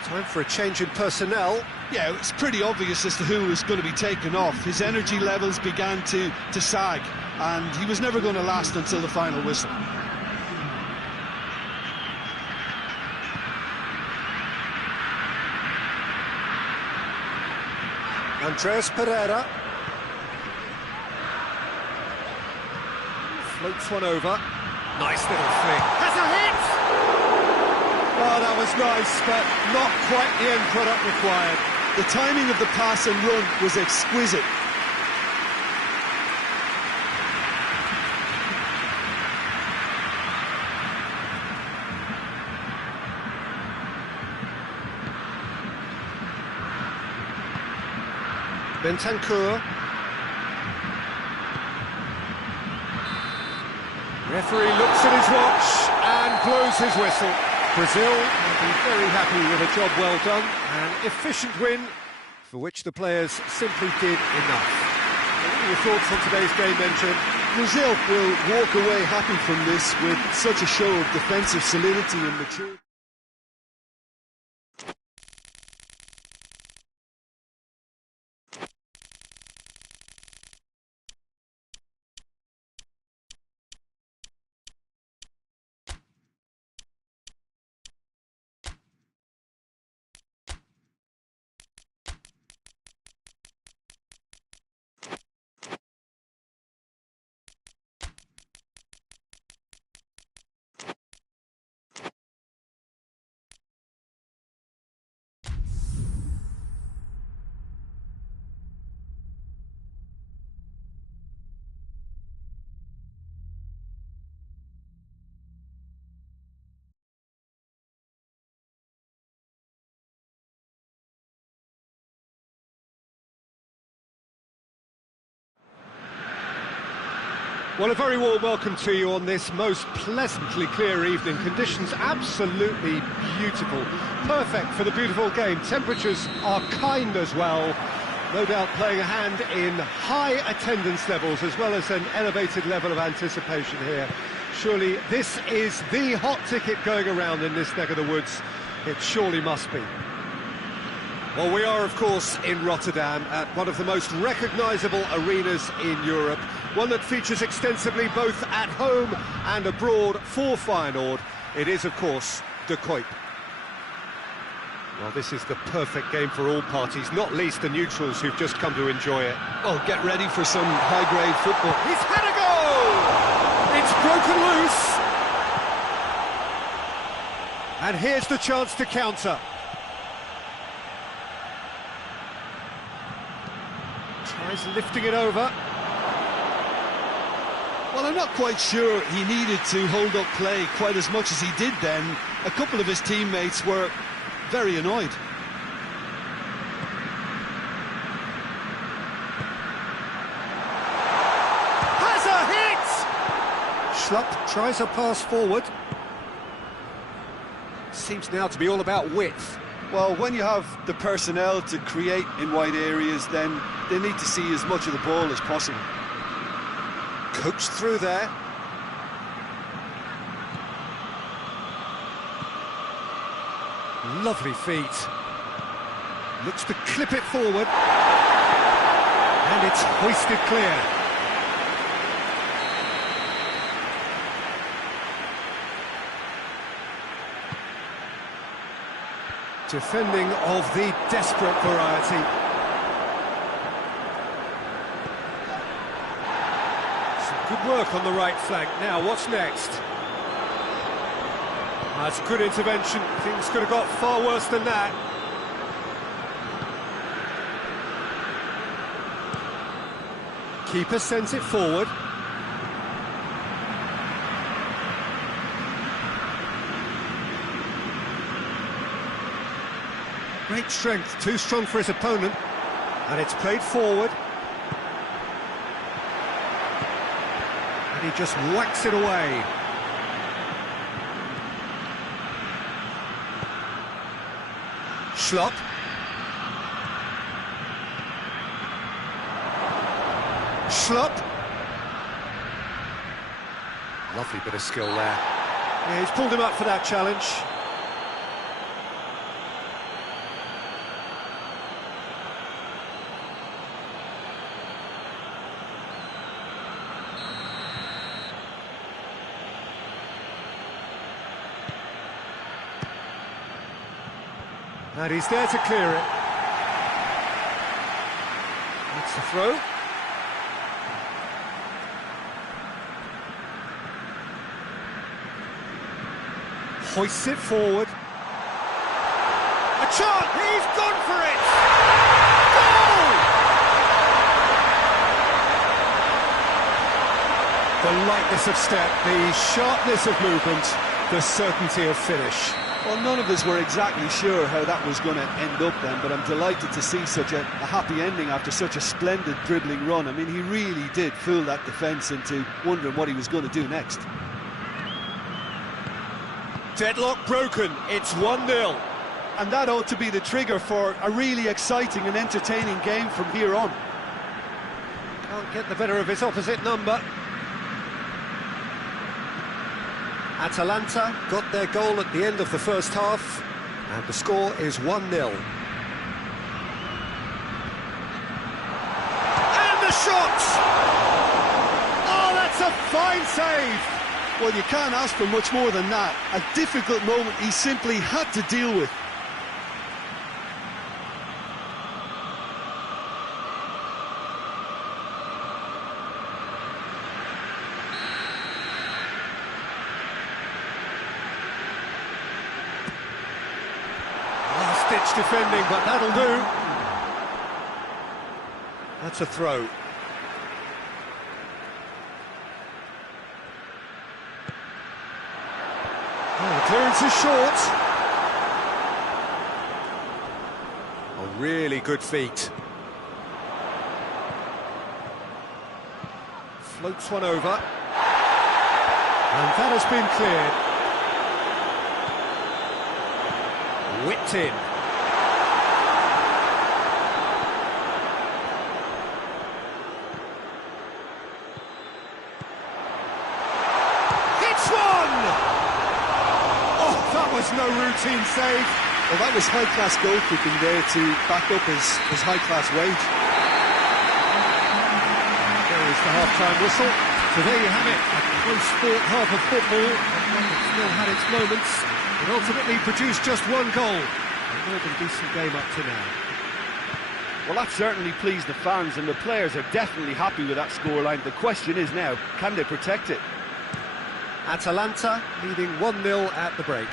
Time for a change in personnel. Yeah, it's pretty obvious as to who was going to be taken off. His energy levels began to sag, and he was never going to last until the final whistle. Andreas Pereira. Floats one over. Nice little flick. Has a hit! Oh, that was nice, but not quite the end product required. The timing of the pass and run was exquisite. Bentancur. Referee looks at his watch and blows his whistle. Brazil will be very happy with a job well done. An efficient win for which the players simply did enough. What are your thoughts on today's game, Benjamin? Brazil will walk away happy from this with such a show of defensive solidity and maturity. Well, a very warm welcome to you on this most pleasantly clear evening. Conditions absolutely beautiful. Perfect for the beautiful game. Temperatures are kind as well. No doubt playing a hand in high attendance levels as well as an elevated level of anticipation here. Surely this is the hot ticket going around in this neck of the woods. It surely must be. Well, we are, of course, in Rotterdam at one of the most recognisable arenas in Europe, one that features extensively both at home and abroad for Feyenoord. It is, of course, De Kuip. Well, this is the perfect game for all parties, not least the neutrals who've just come to enjoy it. Oh, get ready for some high-grade football. He's had a goal! It's broken loose! And here's the chance to counter. Tries lifting it over. Well, I'm not quite sure he needed to hold up play quite as much as he did then. A couple of his teammates were very annoyed. Has a hit! Schlupp tries a pass forward. Seems now to be all about width. Well, when you have the personnel to create in wide areas, then they need to see as much of the ball as possible. Coached through there. Lovely feet. Looks to clip it forward. And it's hoisted clear. Defending of the desperate variety. Some good work on the right flank. Now, what's next? That's a good intervention. Things could have got far worse than that. Keeper sends it forward. Great strength, too strong for his opponent. And it's played forward. And he just whacks it away. Schlupp. Schlupp. Lovely bit of skill there. Yeah, he's pulled him up for that challenge. And he's there to clear it. That's the throw. Hoists it forward. A chance! He's gone for it! Goal! The lightness of step, the sharpness of movement, the certainty of finish. Well, none of us were exactly sure how that was going to end up then, but I'm delighted to see such a happy ending after such a splendid dribbling run. I mean, he really did fool that defence into wondering what he was going to do next. Deadlock broken, it's 1-0. And that ought to be the trigger for a really exciting and entertaining game from here on. Can't get the better of his opposite number. Atalanta got their goal at the end of the first half, and the score is 1-0. And the shot! Oh, that's a fine save! Well, you can't ask for much more than that. A difficult moment he simply had to deal with. Last-ditch defending, but that'll do. That's a throw. Oh, the clearance is short. Oh, really good feet. Floats one over. And that has been cleared. Whipped in. Hits one! That was no routine save. Well, that was high-class goalkeeping there to back up his high-class wage. There is the half-time whistle. So there you have it, a close-fought half of football. One that still had its moments. It ultimately produced just one goal. A more than decent game up to now. Well, that certainly pleased the fans, and the players are definitely happy with that scoreline. The question is now, can they protect it? Atalanta leading 1-0 at the break.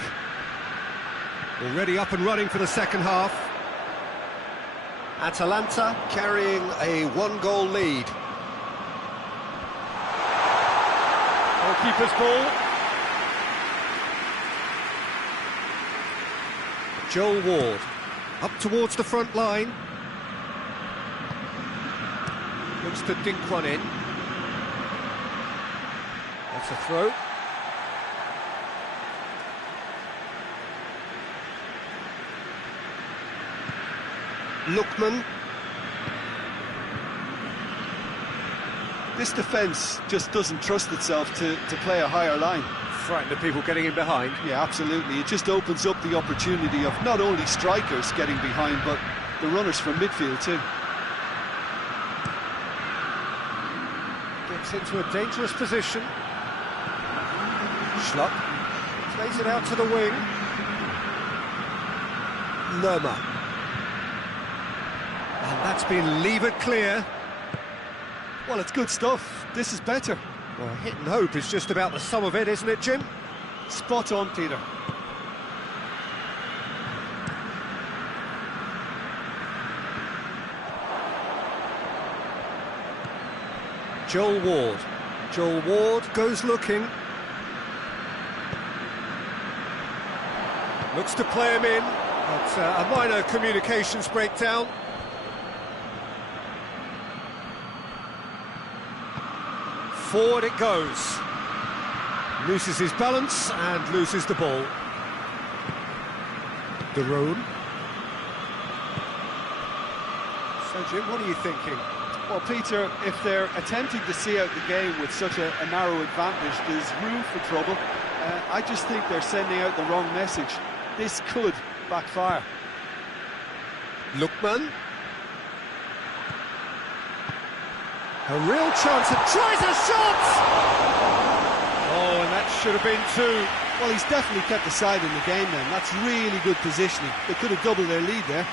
Already up and running for the second half. Atalanta carrying a one-goal lead. Goalkeeper's ball. Joel Ward up towards the front line. Looks to dink one in. That's a throw. Lookman. This defence just doesn't trust itself to play a higher line. Frightened of people getting in behind. Yeah, absolutely. It just opens up the opportunity of not only strikers getting behind, but the runners from midfield too. Gets into a dangerous position. Schlupp plays it out to the wing. Lerma. And that's been levered clear. Well, it's good stuff. This is better. Well, hit and hope is just about the sum of it, isn't it, Jim? Spot on, Peter. Joel Ward. Joel Ward goes looking. Looks to play him in, but a minor communications breakdown. Forward it goes. Loses his balance and loses the ball. De Roon. So, Jim, what are you thinking? Well, Peter, if they're attempting to see out the game with such a narrow advantage, there's room for trouble. I just think they're sending out the wrong message. This could backfire. Lookman. A real chance, and tries a shot! Oh, and that should have been two. Well, he's definitely kept the side in the game then. That's really good positioning. They could have doubled their lead there.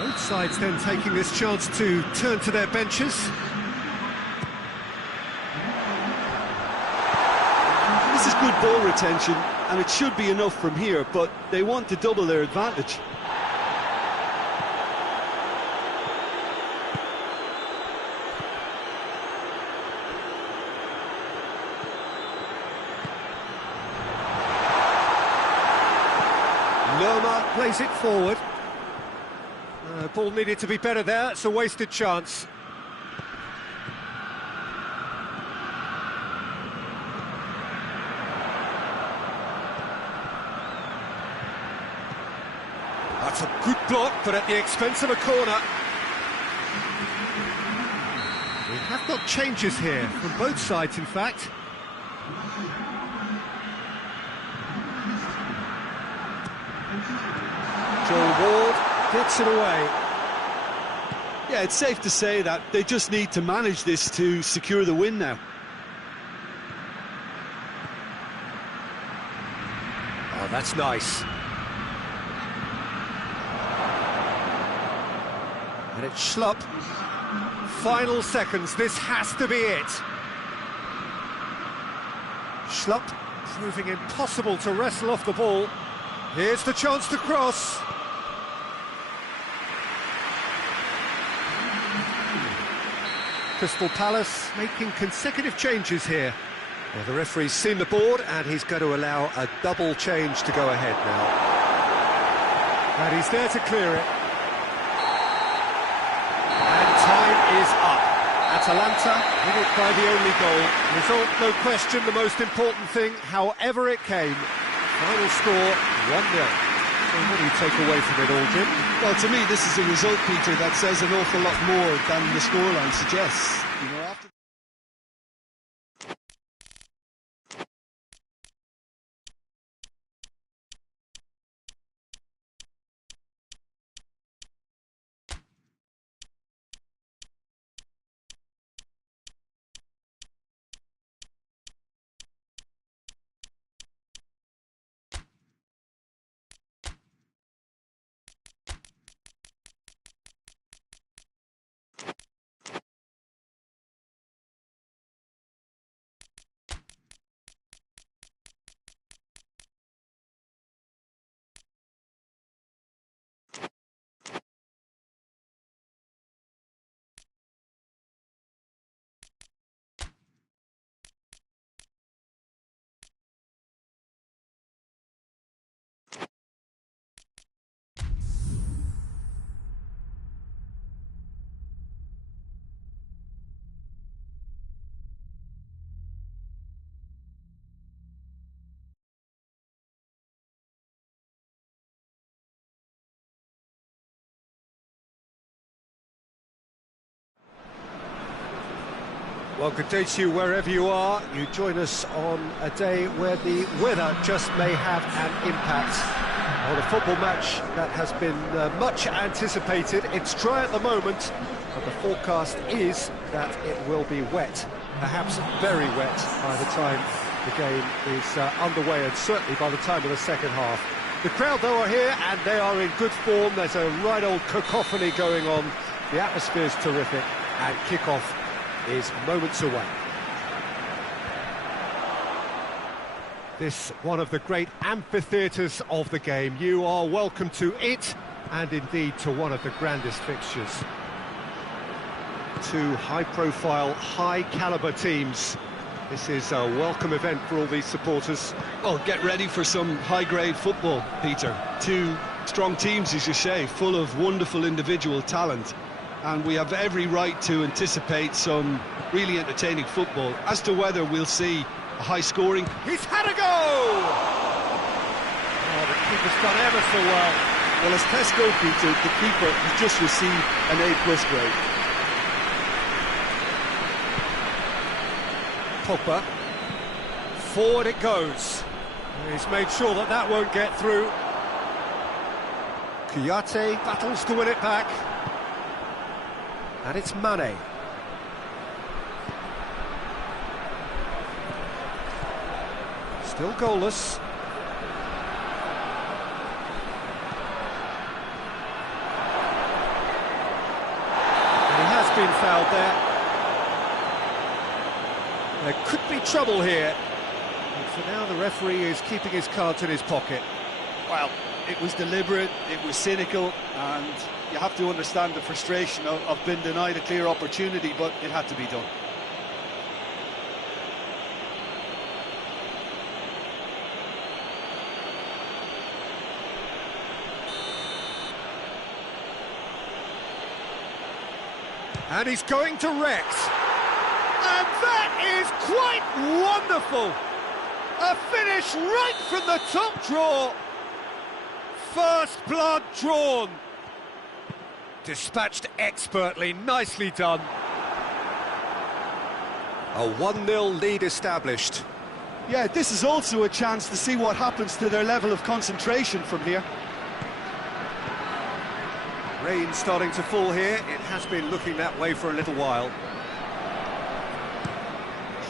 Both sides then taking this chance to turn to their benches. This is good ball retention, and it should be enough from here, but they want to double their advantage. Lerma plays it forward. Ball needed to be better there, it's a wasted chance. That's a good block, but at the expense of a corner. We have got changes here, from both sides in fact. Joel Ward gets it away. Yeah, it's safe to say that they just need to manage this to secure the win now. Oh, that's nice. And it's Schlupp. Final seconds, this has to be it. Schlupp proving impossible to wrestle off the ball. Here's the chance to cross. Crystal Palace making consecutive changes here. Well, the referee's seen the board and he's going to allow a double change to go ahead now. And he's there to clear it. And time is up. Atalanta hit it by the only goal. Result, no question, the most important thing, however it came. Final score, 1-0. So what do you take away from it all, Jim? Well, to me, this is a result, Peter, that says an awful lot more than the scoreline suggests. You know, after Well, good day to you wherever you are. You join us on a day where the weather just may have an impact on a football match that has been much anticipated. It's dry at the moment, but the forecast is that it will be wet, perhaps very wet by the time the game is underway, and certainly by the time of the second half. The crowd, though, are here, and they are in good form. There's a right old cacophony going on. The atmosphere is terrific, and kick-off is moments away. This one of the great amphitheatres of the game. You are welcome to it, and indeed to one of the grandest fixtures. Two high-profile, high-caliber teams. This is a welcome event for all these supporters. Well, get ready for some high-grade football, Peter. Two strong teams, as you say, full of wonderful individual talent. And we have every right to anticipate some really entertaining football. As to whether we'll see a high-scoring... He's had a go! Keeper's done ever so well. Well, as test goalkeeper, the keeper has just received an A+ grade. Pogba. Forward it goes. He's made sure that that won't get through. Kouyaté battles to win it back. And it's Mane. Still goalless. And he has been fouled there. There could be trouble here. And for now, the referee is keeping his cards in his pocket. Well, it was deliberate, it was cynical, and you have to understand the frustration of being denied a clear opportunity, but it had to be done. And he's going direct. And that is quite wonderful. A finish right from the top draw. First blood drawn. Dispatched expertly, nicely done. A 1-0 lead established. Yeah, this is also a chance to see what happens to their level of concentration from here. Rain starting to fall here. It has been looking that way for a little while.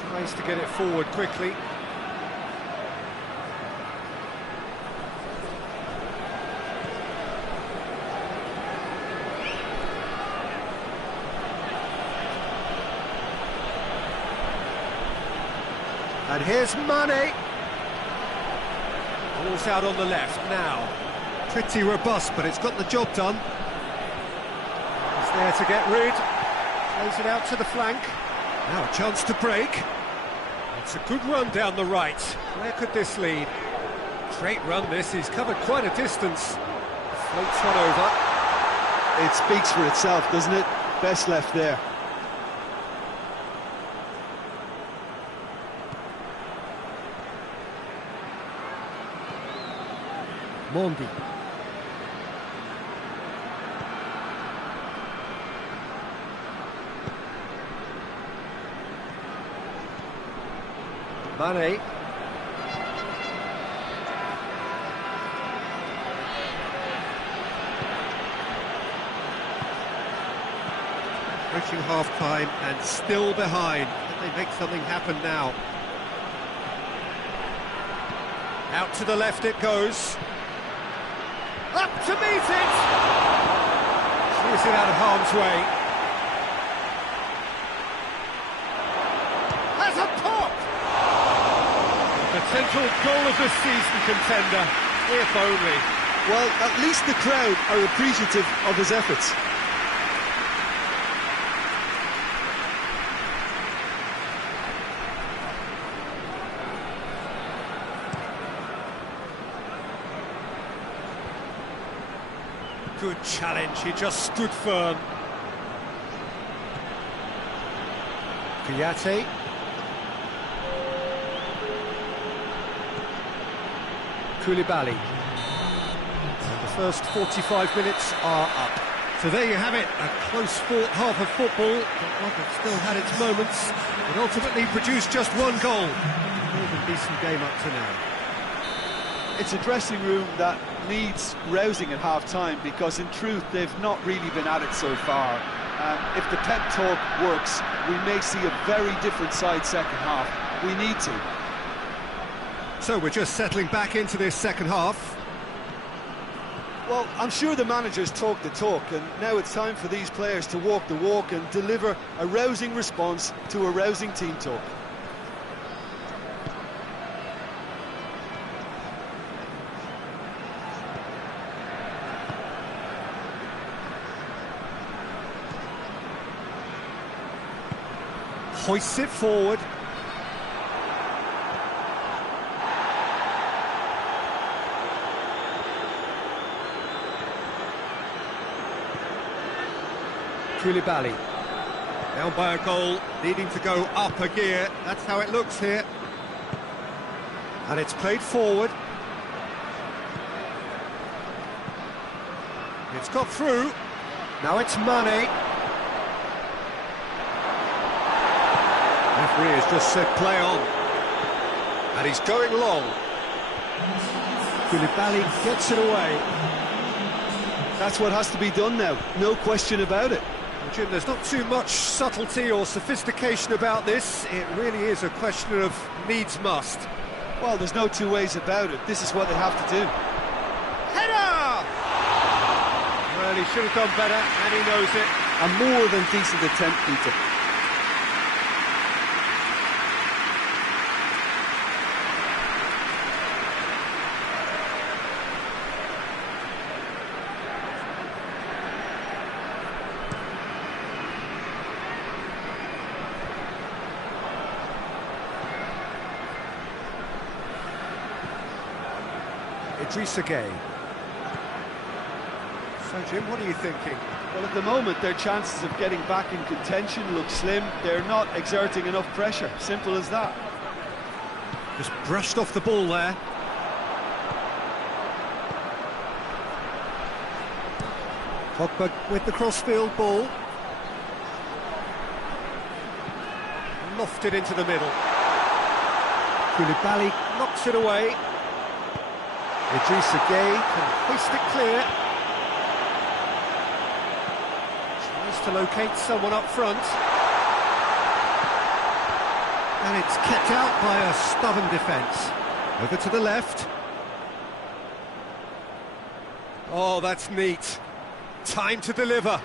Tries to get it forward quickly. And here's Mane. Ball's out on the left now. Pretty robust, but it's got the job done. He's there to get rid. Plays it out to the flank. Now a chance to break. It's a good run down the right. Where could this lead? Great run this, he's covered quite a distance. Floats one over. It speaks for itself, doesn't it? Best left there. Mondi. Mane. Approaching half-time and still behind. Can they make something happen now? Out to the left it goes. Up to meet it! Clears it out of harm's way. Has a pop! Potential goal of the season contender, if only. Well, at least the crowd are appreciative of his efforts. Good challenge, he just stood firm. Kouyaté. Koulibaly. And the first 45 minutes are up. So there you have it, a close-fought half of football, but one that still had its moments. It ultimately produced just one goal. More than decent game up to now. It's a dressing room that needs rousing at half-time, because in truth they've not really been at it so far. If the pep talk works, we may see a very different side second half. We need to. So we're just settling back into this second half. Well, I'm sure the managers talk the talk, and now it's time for these players to walk the walk and deliver a rousing response to a rousing team talk. Hoists it forward. Koulibaly. Down by a goal, needing to go up a gear. That's how it looks here. And it's played forward. It's got through. Now it's Mane. Referee has just said play on. And he's going long. Koulibaly gets it away. That's what has to be done now, no question about it. Well, Jim, there's not too much subtlety or sophistication about this. It really is a question of needs must. Well, there's no two ways about it. This is what they have to do. Header! Well, he should have done better, and he knows it. A more than decent attempt, Peter. Idrissa Gueye. So, Jim, what are you thinking? Well, at the moment, their chances of getting back in contention look slim. They're not exerting enough pressure. Simple as that. Just brushed off the ball there. Pogba with the crossfield ball. Lofted into the middle. Koulibaly knocks it away. Idrissa Gueye can hoist it clear. Tries to locate someone up front. And it's kept out by a stubborn defence. Over to the left. Oh, that's neat. Time to deliver.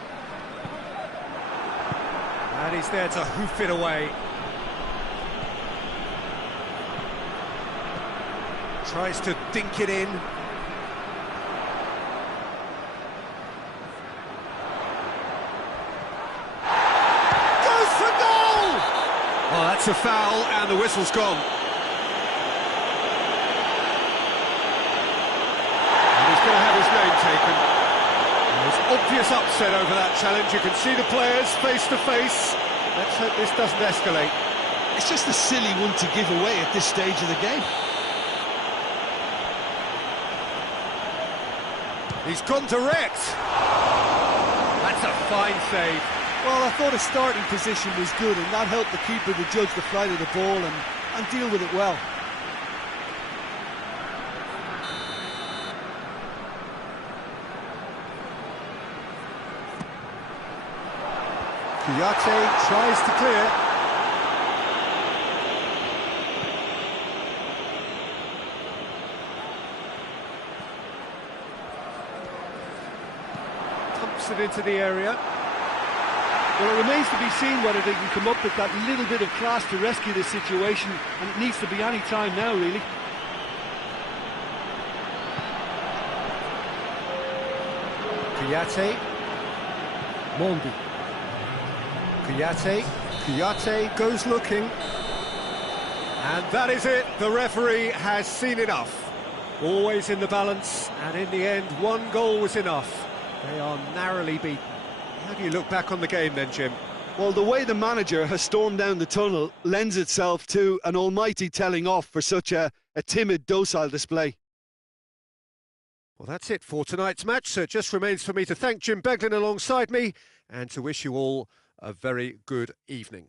And he's there to hoof it away. Tries to dink it in. Goes for goal! Oh, that's a foul, and the whistle's gone. And he's going to have his name taken. There's obvious upset over that challenge. You can see the players face to face. Let's hope this doesn't escalate. It's just a silly one to give away at this stage of the game. He's gone direct. That's a fine save. Well, I thought his starting position was good, and that helped the keeper to judge the flight of the ball and deal with it well. Kouyaté tries to clear. Pumps it into the area. Well, it remains to be seen whether they can come up with that little bit of class to rescue this situation, and it needs to be any time now, really. Kouyaté. Mondi. Kouyaté goes looking. And that is it. The referee has seen enough. Always in the balance, and in the end, one goal was enough. They are narrowly beaten. How do you look back on the game then, Jim? Well, the way the manager has stormed down the tunnel lends itself to an almighty telling off for such a timid, docile display. Well, that's it for tonight's match, so it just remains for me to thank Jim Beglin alongside me and to wish you all a very good evening.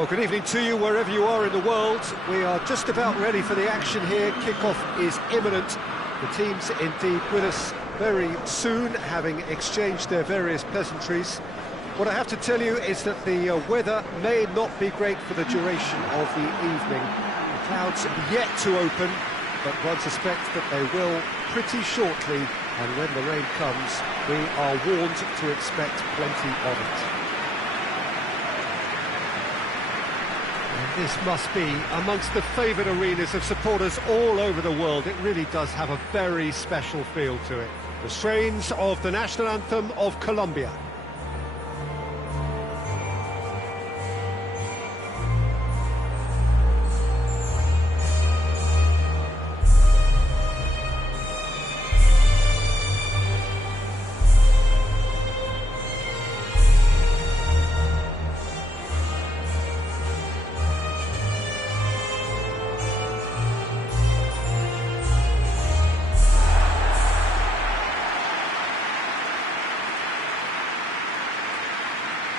Well, good evening to you wherever you are in the world. We are just about ready for the action here. Kickoff is imminent. The teams indeed with us very soon, having exchanged their various pleasantries. What I have to tell you is that the weather may not be great for the duration of the evening. The clouds are yet to open, but one suspects that they will pretty shortly, and when the rain comes, we are warned to expect plenty of it. And this must be amongst the favoured arenas of supporters all over the world. It really does have a very special feel to it. The strains of the national anthem of Colombia.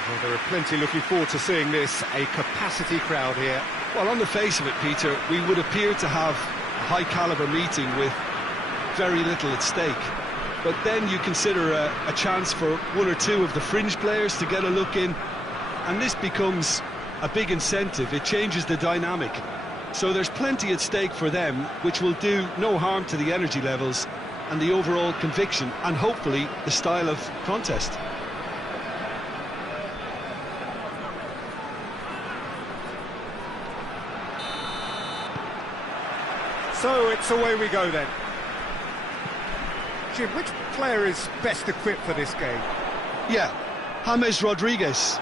Well, there are plenty looking forward to seeing this, a capacity crowd here. Well, on the face of it, Peter, we would appear to have a high-caliber meeting with very little at stake. But then you consider a chance for one or two of the fringe players to get a look in, and this becomes a big incentive. It changes the dynamic. So there's plenty at stake for them, which will do no harm to the energy levels and the overall conviction, and hopefully the style of contest. So it's away we go then. Jim, which player is best equipped for this game? Yeah, James Rodriguez.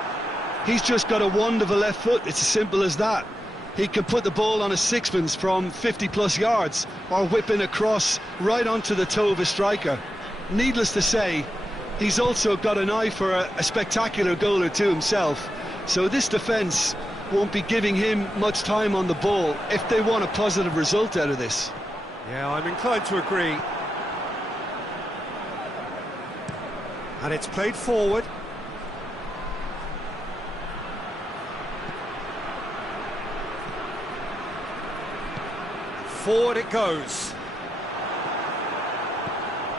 He's just got a wand of a left foot, it's as simple as that. He can put the ball on a sixpence from 50-plus yards, or whip in a cross right onto the toe of a striker. Needless to say, he's also got an eye for a spectacular goal or two himself. So this defence won't be giving him much time on the ball if they want a positive result out of this. Yeah, I'm inclined to agree. And it's played forward. Forward it goes.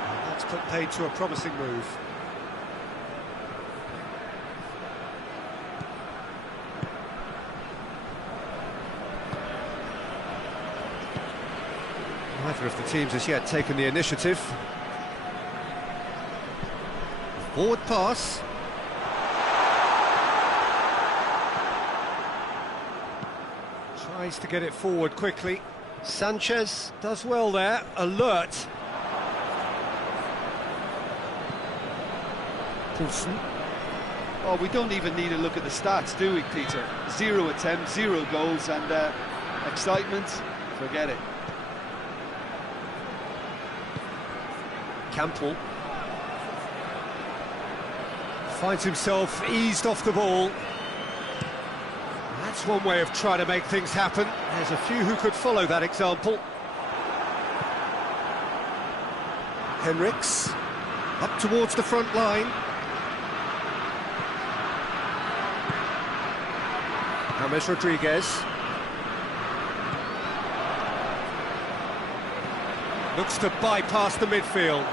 And that's put paid to a promising move. Neither of the teams has yet taken the initiative. Forward pass. Tries to get it forward quickly. Sanchez does well there, alert. Poulsen. Oh, we don't even need to look at the stats, do we, Peter? 0 attempts, 0 goals, and excitement, forget it. Campbell finds himself eased off the ball. That's one way of trying to make things happen. There's a few who could follow that example. Henriks up towards the front line. James Rodriguez looks to bypass the midfield.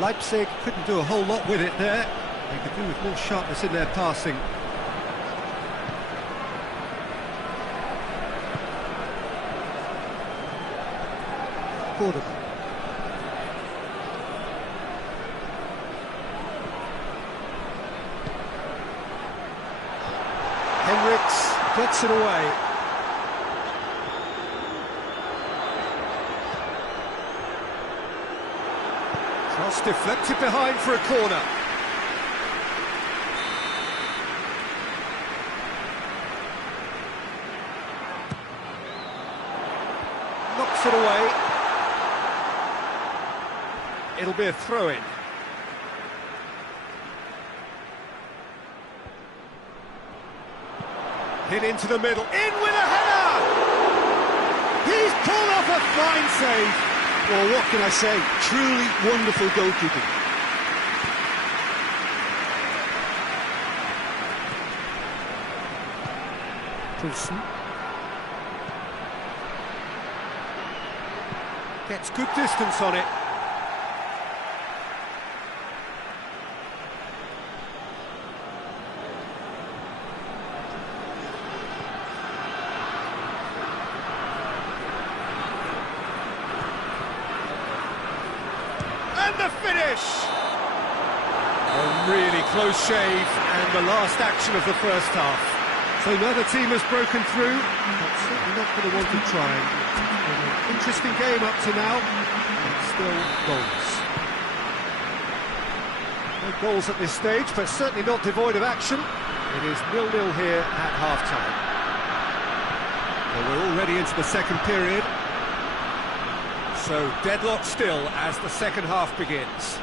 Leipzig couldn't do a whole lot with it there. They could do with more sharpness in their passing. Gordon. Henriks gets it away. Cross deflected behind for a corner. Knocks it away. It'll be a throw-in. Hit into the middle, in with a header! He's pulled off a fine save. Well, what can I say? Truly wonderful goalkeeping. Wilson. Gets good distance on it. And the finish! A really close shave, and the last action of the first half. So neither team has broken through, but certainly not going to want to try. An interesting game up to now, and still goals. No goals at this stage, but certainly not devoid of action. It is 0-0 here at half-time. Well, we're already into the second period. So deadlock still as the second half begins.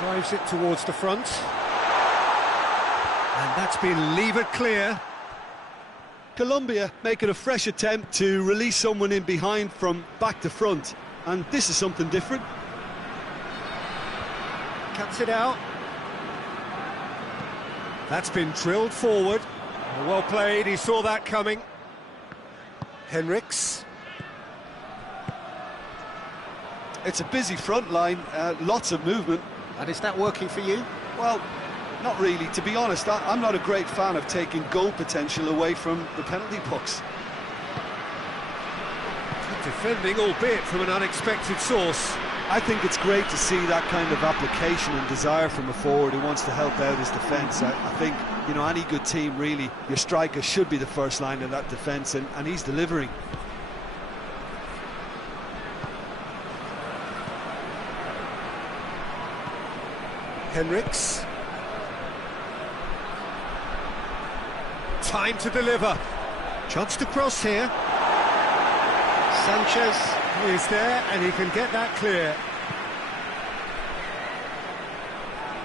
Drives it towards the front. And that's been levered clear. Colombia making a fresh attempt to release someone in behind from back to front. And this is something different. Cuts it out. That's been drilled forward. Well played, he saw that coming. Henriks. It's a busy front line, lots of movement. And is that working for you? Well, not really. To be honest, I'm not a great fan of taking goal potential away from the penalty box. Good defending, albeit from an unexpected source. I think it's great to see that kind of application and desire from a forward who wants to help out his defence. I think, you know, any good team, really, your striker should be the first line of that defence, and he's delivering. Henriks. Time to deliver. Chance to cross here. Sanchez is there, and he can get that clear.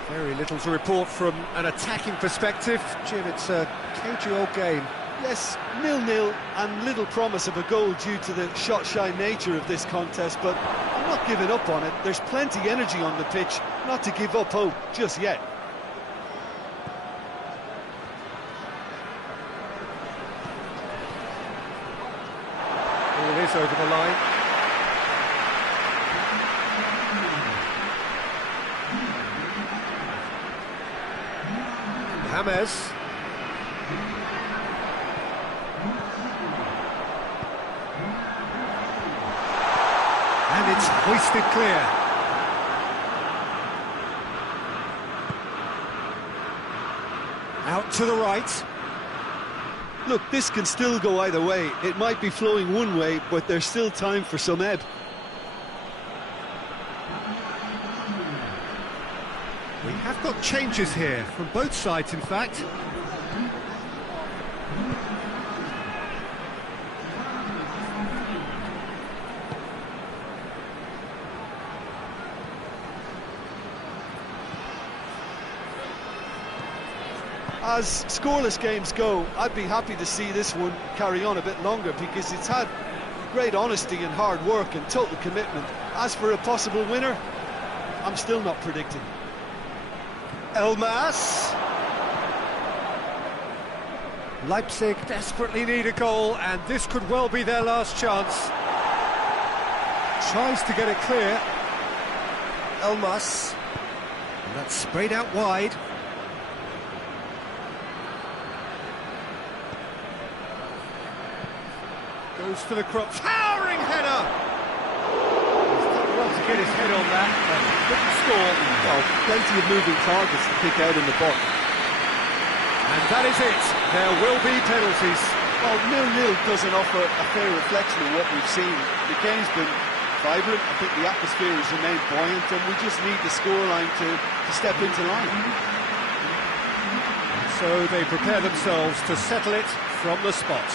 Very little to report from an attacking perspective. Jim, it's a cagey old game. Yes, 0-0 and little promise of a goal due to the shot-shy nature of this contest, but I'm not giving up on it. There's plenty energy on the pitch, not to give up hope just yet. Ball is over the line. James. And it's hoisted clear. Out to the right. Look, this can still go either way. It might be flowing one way, but there's still time for some ebb. We have got changes here, from both sides in fact. As scoreless games go, I'd be happy to see this one carry on a bit longer because it's had great honesty and hard work and total commitment. As for a possible winner, I'm still not predicting. Elmas. Leipzig desperately need a goal, and this could well be their last chance. Tries to get it clear. Elmas. And that's sprayed out wide. Goes for the cross. Towering header! He's done well to get his head on that, but couldn't score. Well, plenty of moving targets to pick out in the box. And that is it. There will be penalties. Well, 0-0 doesn't offer a fair reflection of what we've seen. The game's been vibrant. I think the atmosphere has remained buoyant, and we just need the scoreline to step into line. So they prepare themselves to settle it from the spot.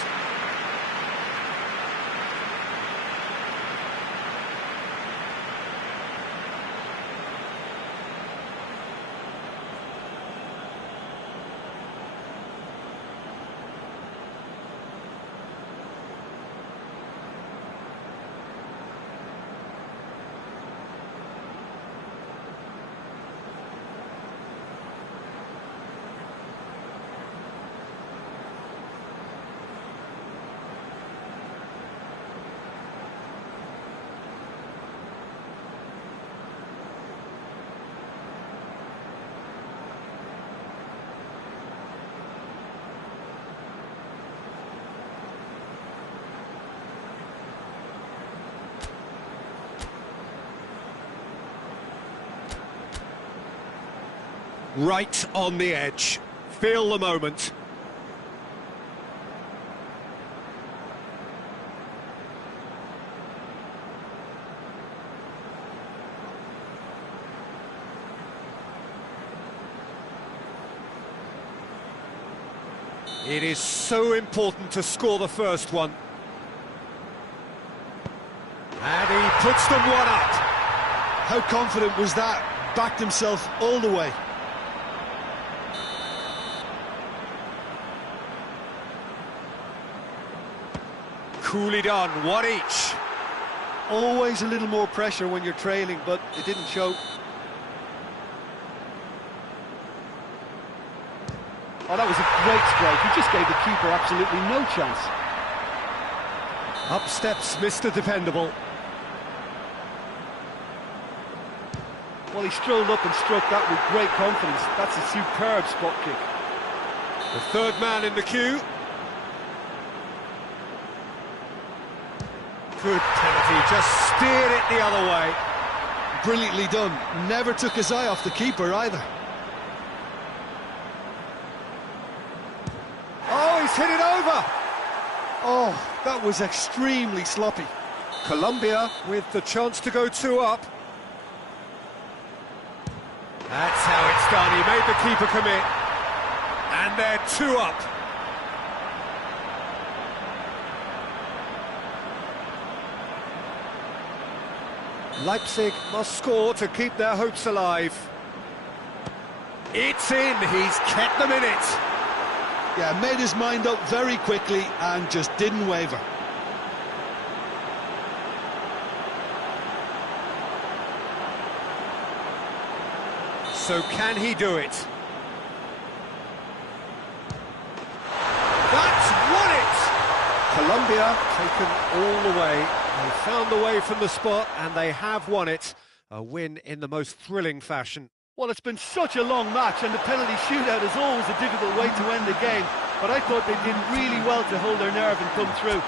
Right on the edge. Feel the moment. It is so important to score the first one. And he puts them one up. How confident was that? Backed himself all the way. Coolly done, one each. Always a little more pressure when you're trailing, but it didn't show. Oh, that was a great strike. He just gave the keeper absolutely no chance. Up steps Mr. Dependable. Well, he strolled up and struck that with great confidence. That's a superb spot kick. The third man in the queue. Good penalty, just steered it the other way. Brilliantly done. Never took his eye off the keeper either. Oh, he's hit it over. Oh, that was extremely sloppy. Colombia with the chance to go 2 up. That's how it's done. He made the keeper commit. And they're 2 up. Leipzig must score to keep their hopes alive. It's in. He's kept them in it. Yeah, made his mind up very quickly and just didn't waver. So can he do it? That's won it! Colombia taken all the way. They found the way from the spot and they have won it. A win in the most thrilling fashion. Well, it's been such a long match, and the penalty shootout is always a difficult way to end the game. But I thought they did really well to hold their nerve and come through.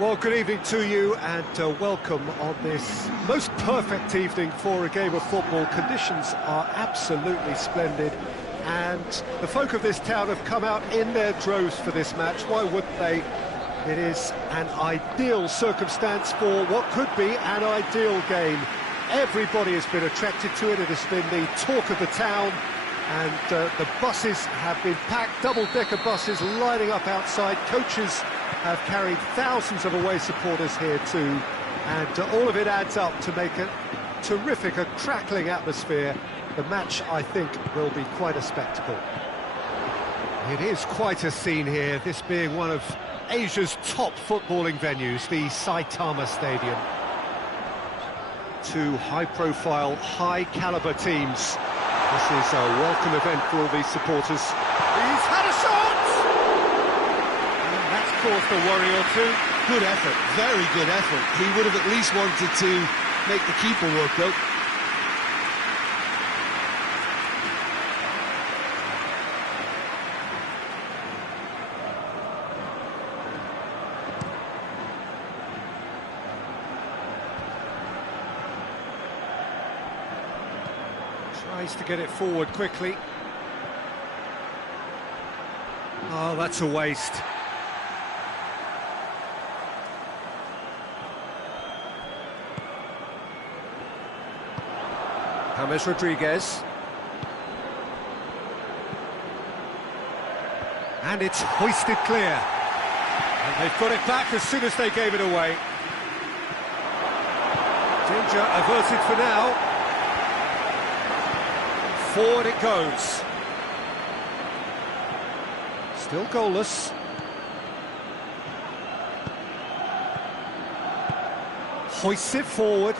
Well, good evening to you and welcome on this most perfect evening for a game of football. Conditions are absolutely splendid and the folk of this town have come out in their droves for this match. Why wouldn't they? It is an ideal circumstance for what could be an ideal game. Everybody has been attracted to it. It has been the talk of the town and the buses have been packed, double-decker buses lining up outside. Coaches have carried thousands of away supporters here too, and all of it adds up to make a terrific, a crackling atmosphere. The match, I think, will be quite a spectacle. It is quite a scene here, this being one of Asia's top footballing venues, the Saitama Stadium. Two high-profile, high-caliber teams. This is a welcome event for all these supporters. He's had a shot! Caused a worry or two. Good effort, very good effort. He would have at least wanted to make the keeper work though. Tries to get it forward quickly. Oh, that's a waste. James Rodriguez. And it's hoisted clear. And they've got it back as soon as they gave it away. Danger averted for now. Forward it goes. Still goalless. Hoists it forward.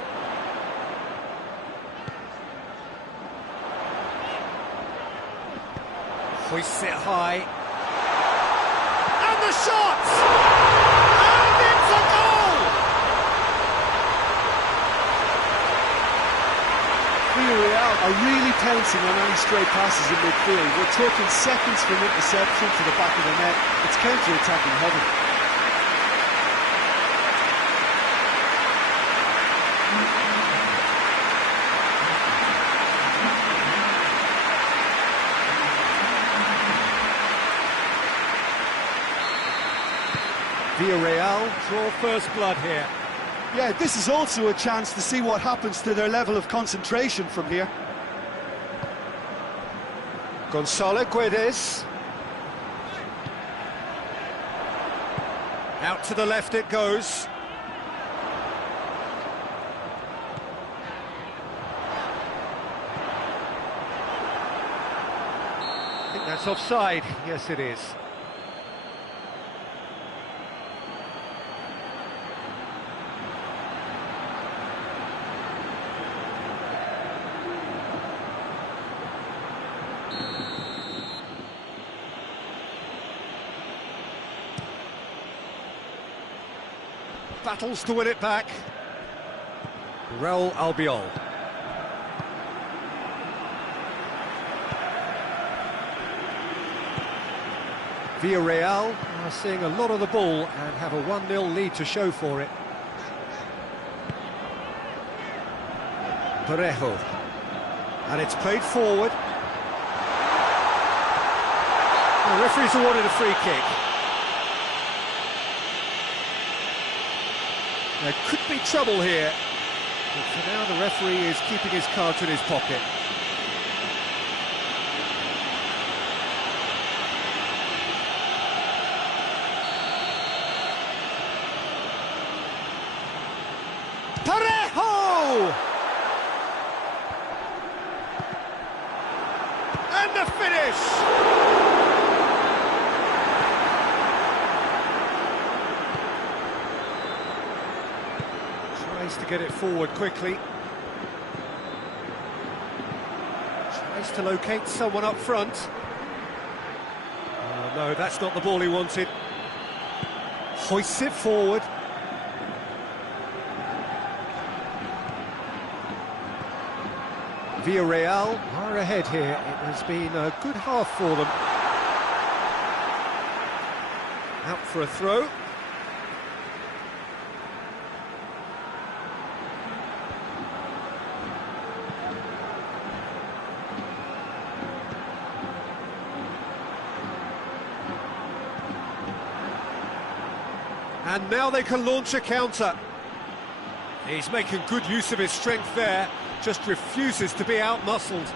Hoists it high. And the shot! And it's a goal! Villarreal are really pouncing on any stray passes in midfield. We're talking seconds from interception to the back of the net. It's counter-attacking heaven. Villarreal draw first blood here. Yeah, this is also a chance to see what happens to their level of concentration from here. Gonzalo Guedes. Out to the left it goes. I think that's offside. Yes, it is. Battles to win it back. Real Albiol. Villarreal are seeing a lot of the ball and have a 1-0 lead to show for it. Parejo. And it's played forward. The referee's awarded a free kick. There could be trouble here, but for now the referee is keeping his cards in his pocket. Parejo! And the finish! To get it forward quickly. Tries to locate someone up front. Oh, no, that's not the ball he wanted. Hoists it forward. Villarreal are ahead here. It has been a good half for them. Out for a throw. And now they can launch a counter. He's making good use of his strength there, just refuses to be out-muscled.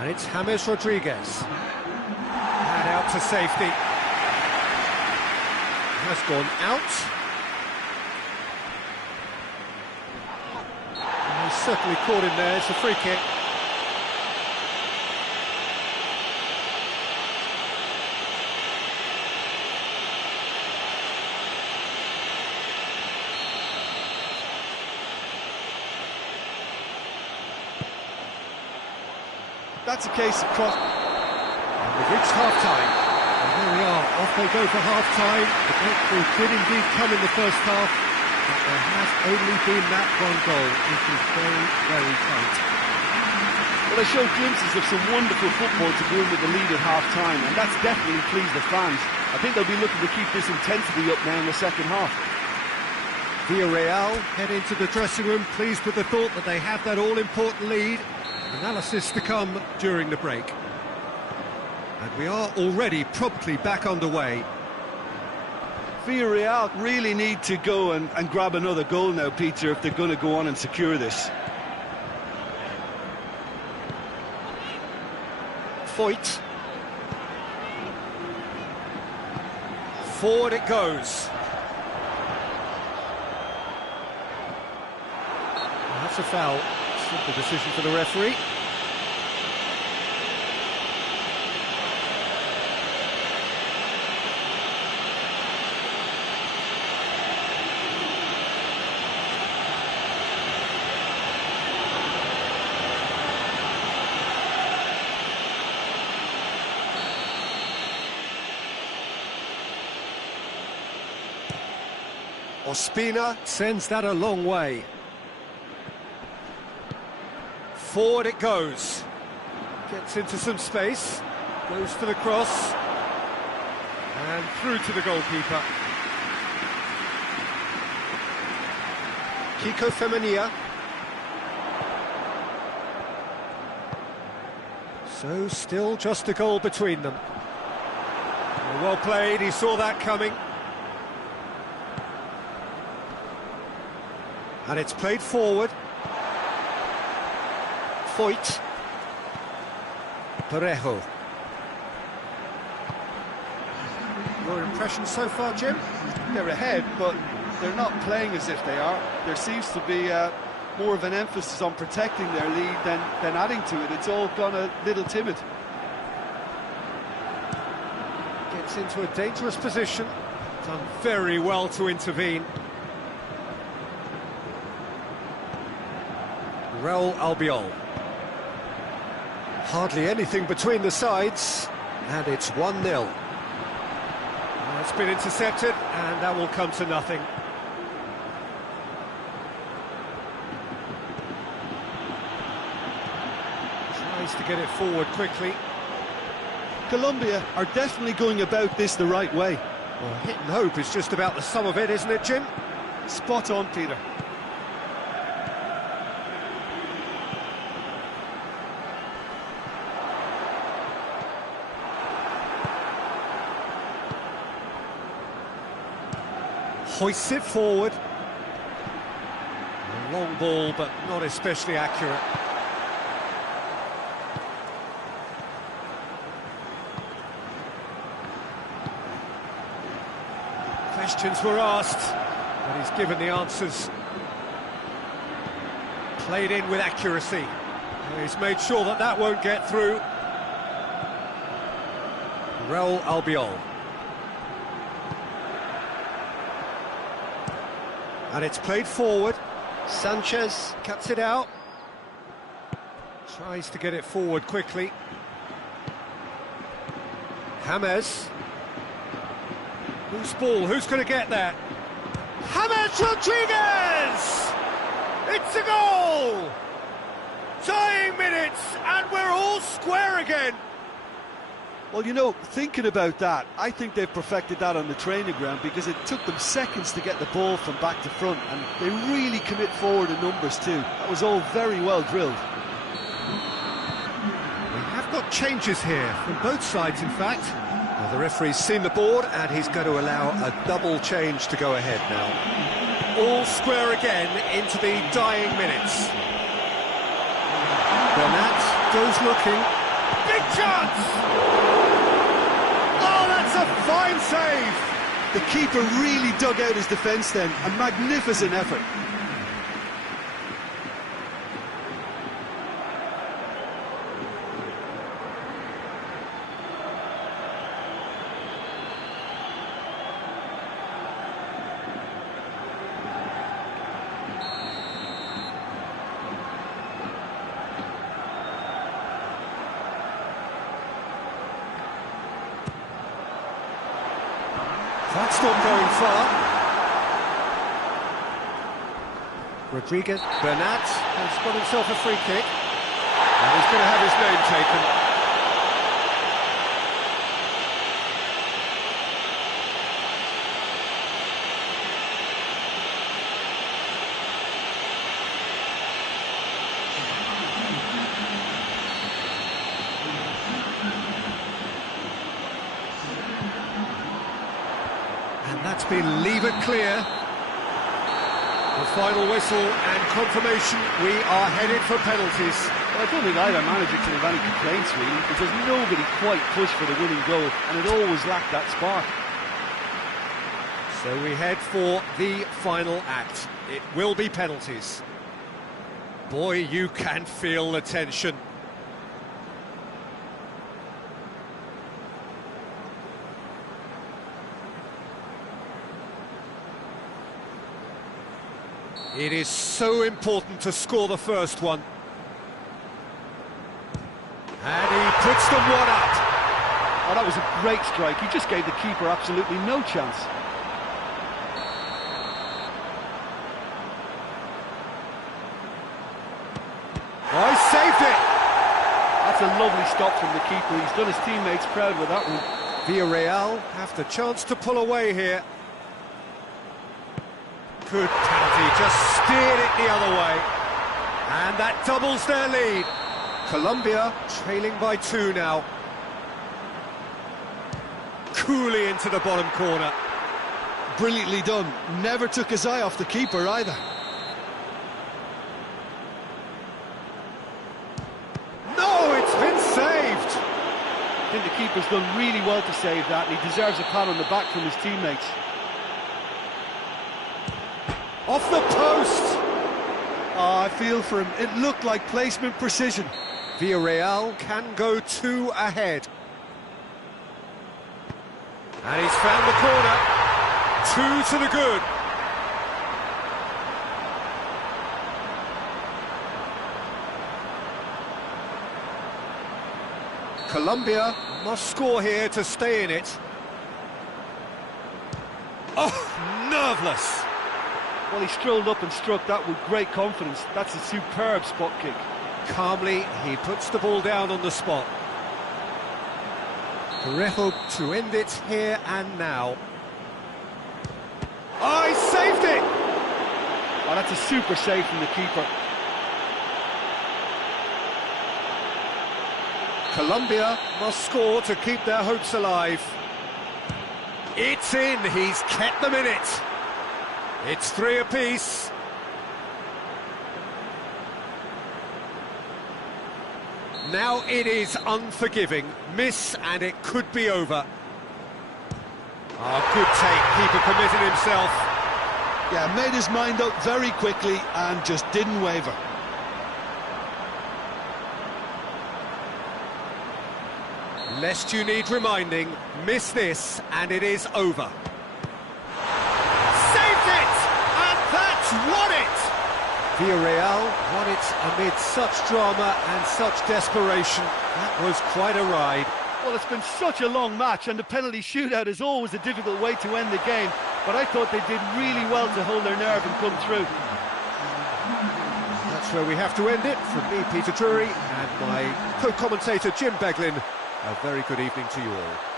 And it's James Rodriguez. And out to safety. Has gone out. And he's certainly caught him there, it's a free kick. That's a case of cross. And we've reached half-time. And here we are, off they go for half-time. The breakthrough did indeed come in the first half, but there has only been that one goal. It is very, very tight. Well, they showed glimpses of some wonderful football to go in with the lead at half-time, and that's definitely pleased the fans. I think they'll be looking to keep this intensity up now in the second half. Villarreal head into the dressing room, pleased with the thought that they have that all-important lead. Analysis to come during the break. And we are already promptly back underway. Villarreal really need to go and grab another goal now, Peter, if they're going to go on and secure this. Foyt. Forward it goes. That's a foul. Simple decision for the referee. Ospina sends that a long way. Forward it goes. Gets into some space. Goes for the cross. And through to the goalkeeper. Kiko Femenia. So still just a goal between them. Well played, he saw that coming. And it's played forward. Foyt. Parejo. Your impression so far, Jim? They're ahead, but they're not playing as if they are. There seems to be more of an emphasis on protecting their lead than adding to it. It's all gone a little timid. Gets into a dangerous position. Done very well to intervene. Raul Albiol. Hardly anything between the sides, and it's 1-0. It's been intercepted, and that will come to nothing. Tries to get it forward quickly. Colombia are definitely going about this the right way. Well, hit and hope is just about the sum of it, isn't it, Jim? Spot on, Peter. Hoists it forward. A long ball, but not especially accurate. Questions were asked, but he's given the answers. Played in with accuracy. He's made sure that that won't get through. Raul Albiol. And it's played forward. Sanchez cuts it out. Tries to get it forward quickly. James. Whose ball? Who's going to get that? James Rodriguez! It's a goal! Tying minutes, and we're all square again. Well, you know, thinking about that, I think they've perfected that on the training ground because it took them seconds to get the ball from back to front, and they really commit forward in numbers too. That was all very well drilled. We have got changes here from both sides, in fact. Well, the referee's seen the board, and he's going to allow a double change to go ahead now. All square again into the dying minutes. Bernat goes looking. Big chance! Oh, that's a fine save! The keeper really dug out his defence then, a magnificent effort. That's not going far. Rodriguez, Bernat has got himself a free kick. And he's going to have his name taken. And that's been levered clear. The final whistle and confirmation, we are headed for penalties. Well, I don't think either manager can have any complaints, really, because nobody quite pushed for the winning goal, and it always lacked that spark. So we head for the final act. It will be penalties. Boy, you can feel the tension. It is so important to score the first one. And he puts them one up. Oh, that was a great strike. He just gave the keeper absolutely no chance. Oh, he saved it! That's a lovely stop from the keeper. He's done his teammates proud with that one. Villarreal have the chance to pull away here. Good penalty, just steered it the other way. And that doubles their lead. Colombia trailing by 2 now. Coolly into the bottom corner. Brilliantly done. Never took his eye off the keeper either. No, it's been saved. I think the keeper's done really well to save that, and he deserves a pat on the back from his teammates. Off the post! Oh, I feel for him. It looked like placement precision. Villarreal can go 2 ahead. And he's found the corner. 2 to the good. Colombia must score here to stay in it. Oh, nerveless. Well, he strolled up and struck that with great confidence. That's a superb spot kick. Calmly, he puts the ball down on the spot. Parejo to end it here and now. Oh, he saved it! Oh, that's a super save from the keeper. Colombia must score to keep their hopes alive. It's in, he's kept them in it. It's 3 apiece. Now it is unforgiving. Miss and it could be over. Oh, good take. Keeper committed himself. Yeah, made his mind up very quickly and just didn't waver. Lest you need reminding, miss this and it is over. Saved it! And that's won it! Villarreal won it amid such drama and such desperation. That was quite a ride. Well, it's been such a long match, and the penalty shootout is always a difficult way to end the game, but I thought they did really well to hold their nerve and come through. That's where we have to end it. From me, Peter Drury, and my co-commentator, Jim Beglin, a very good evening to you all.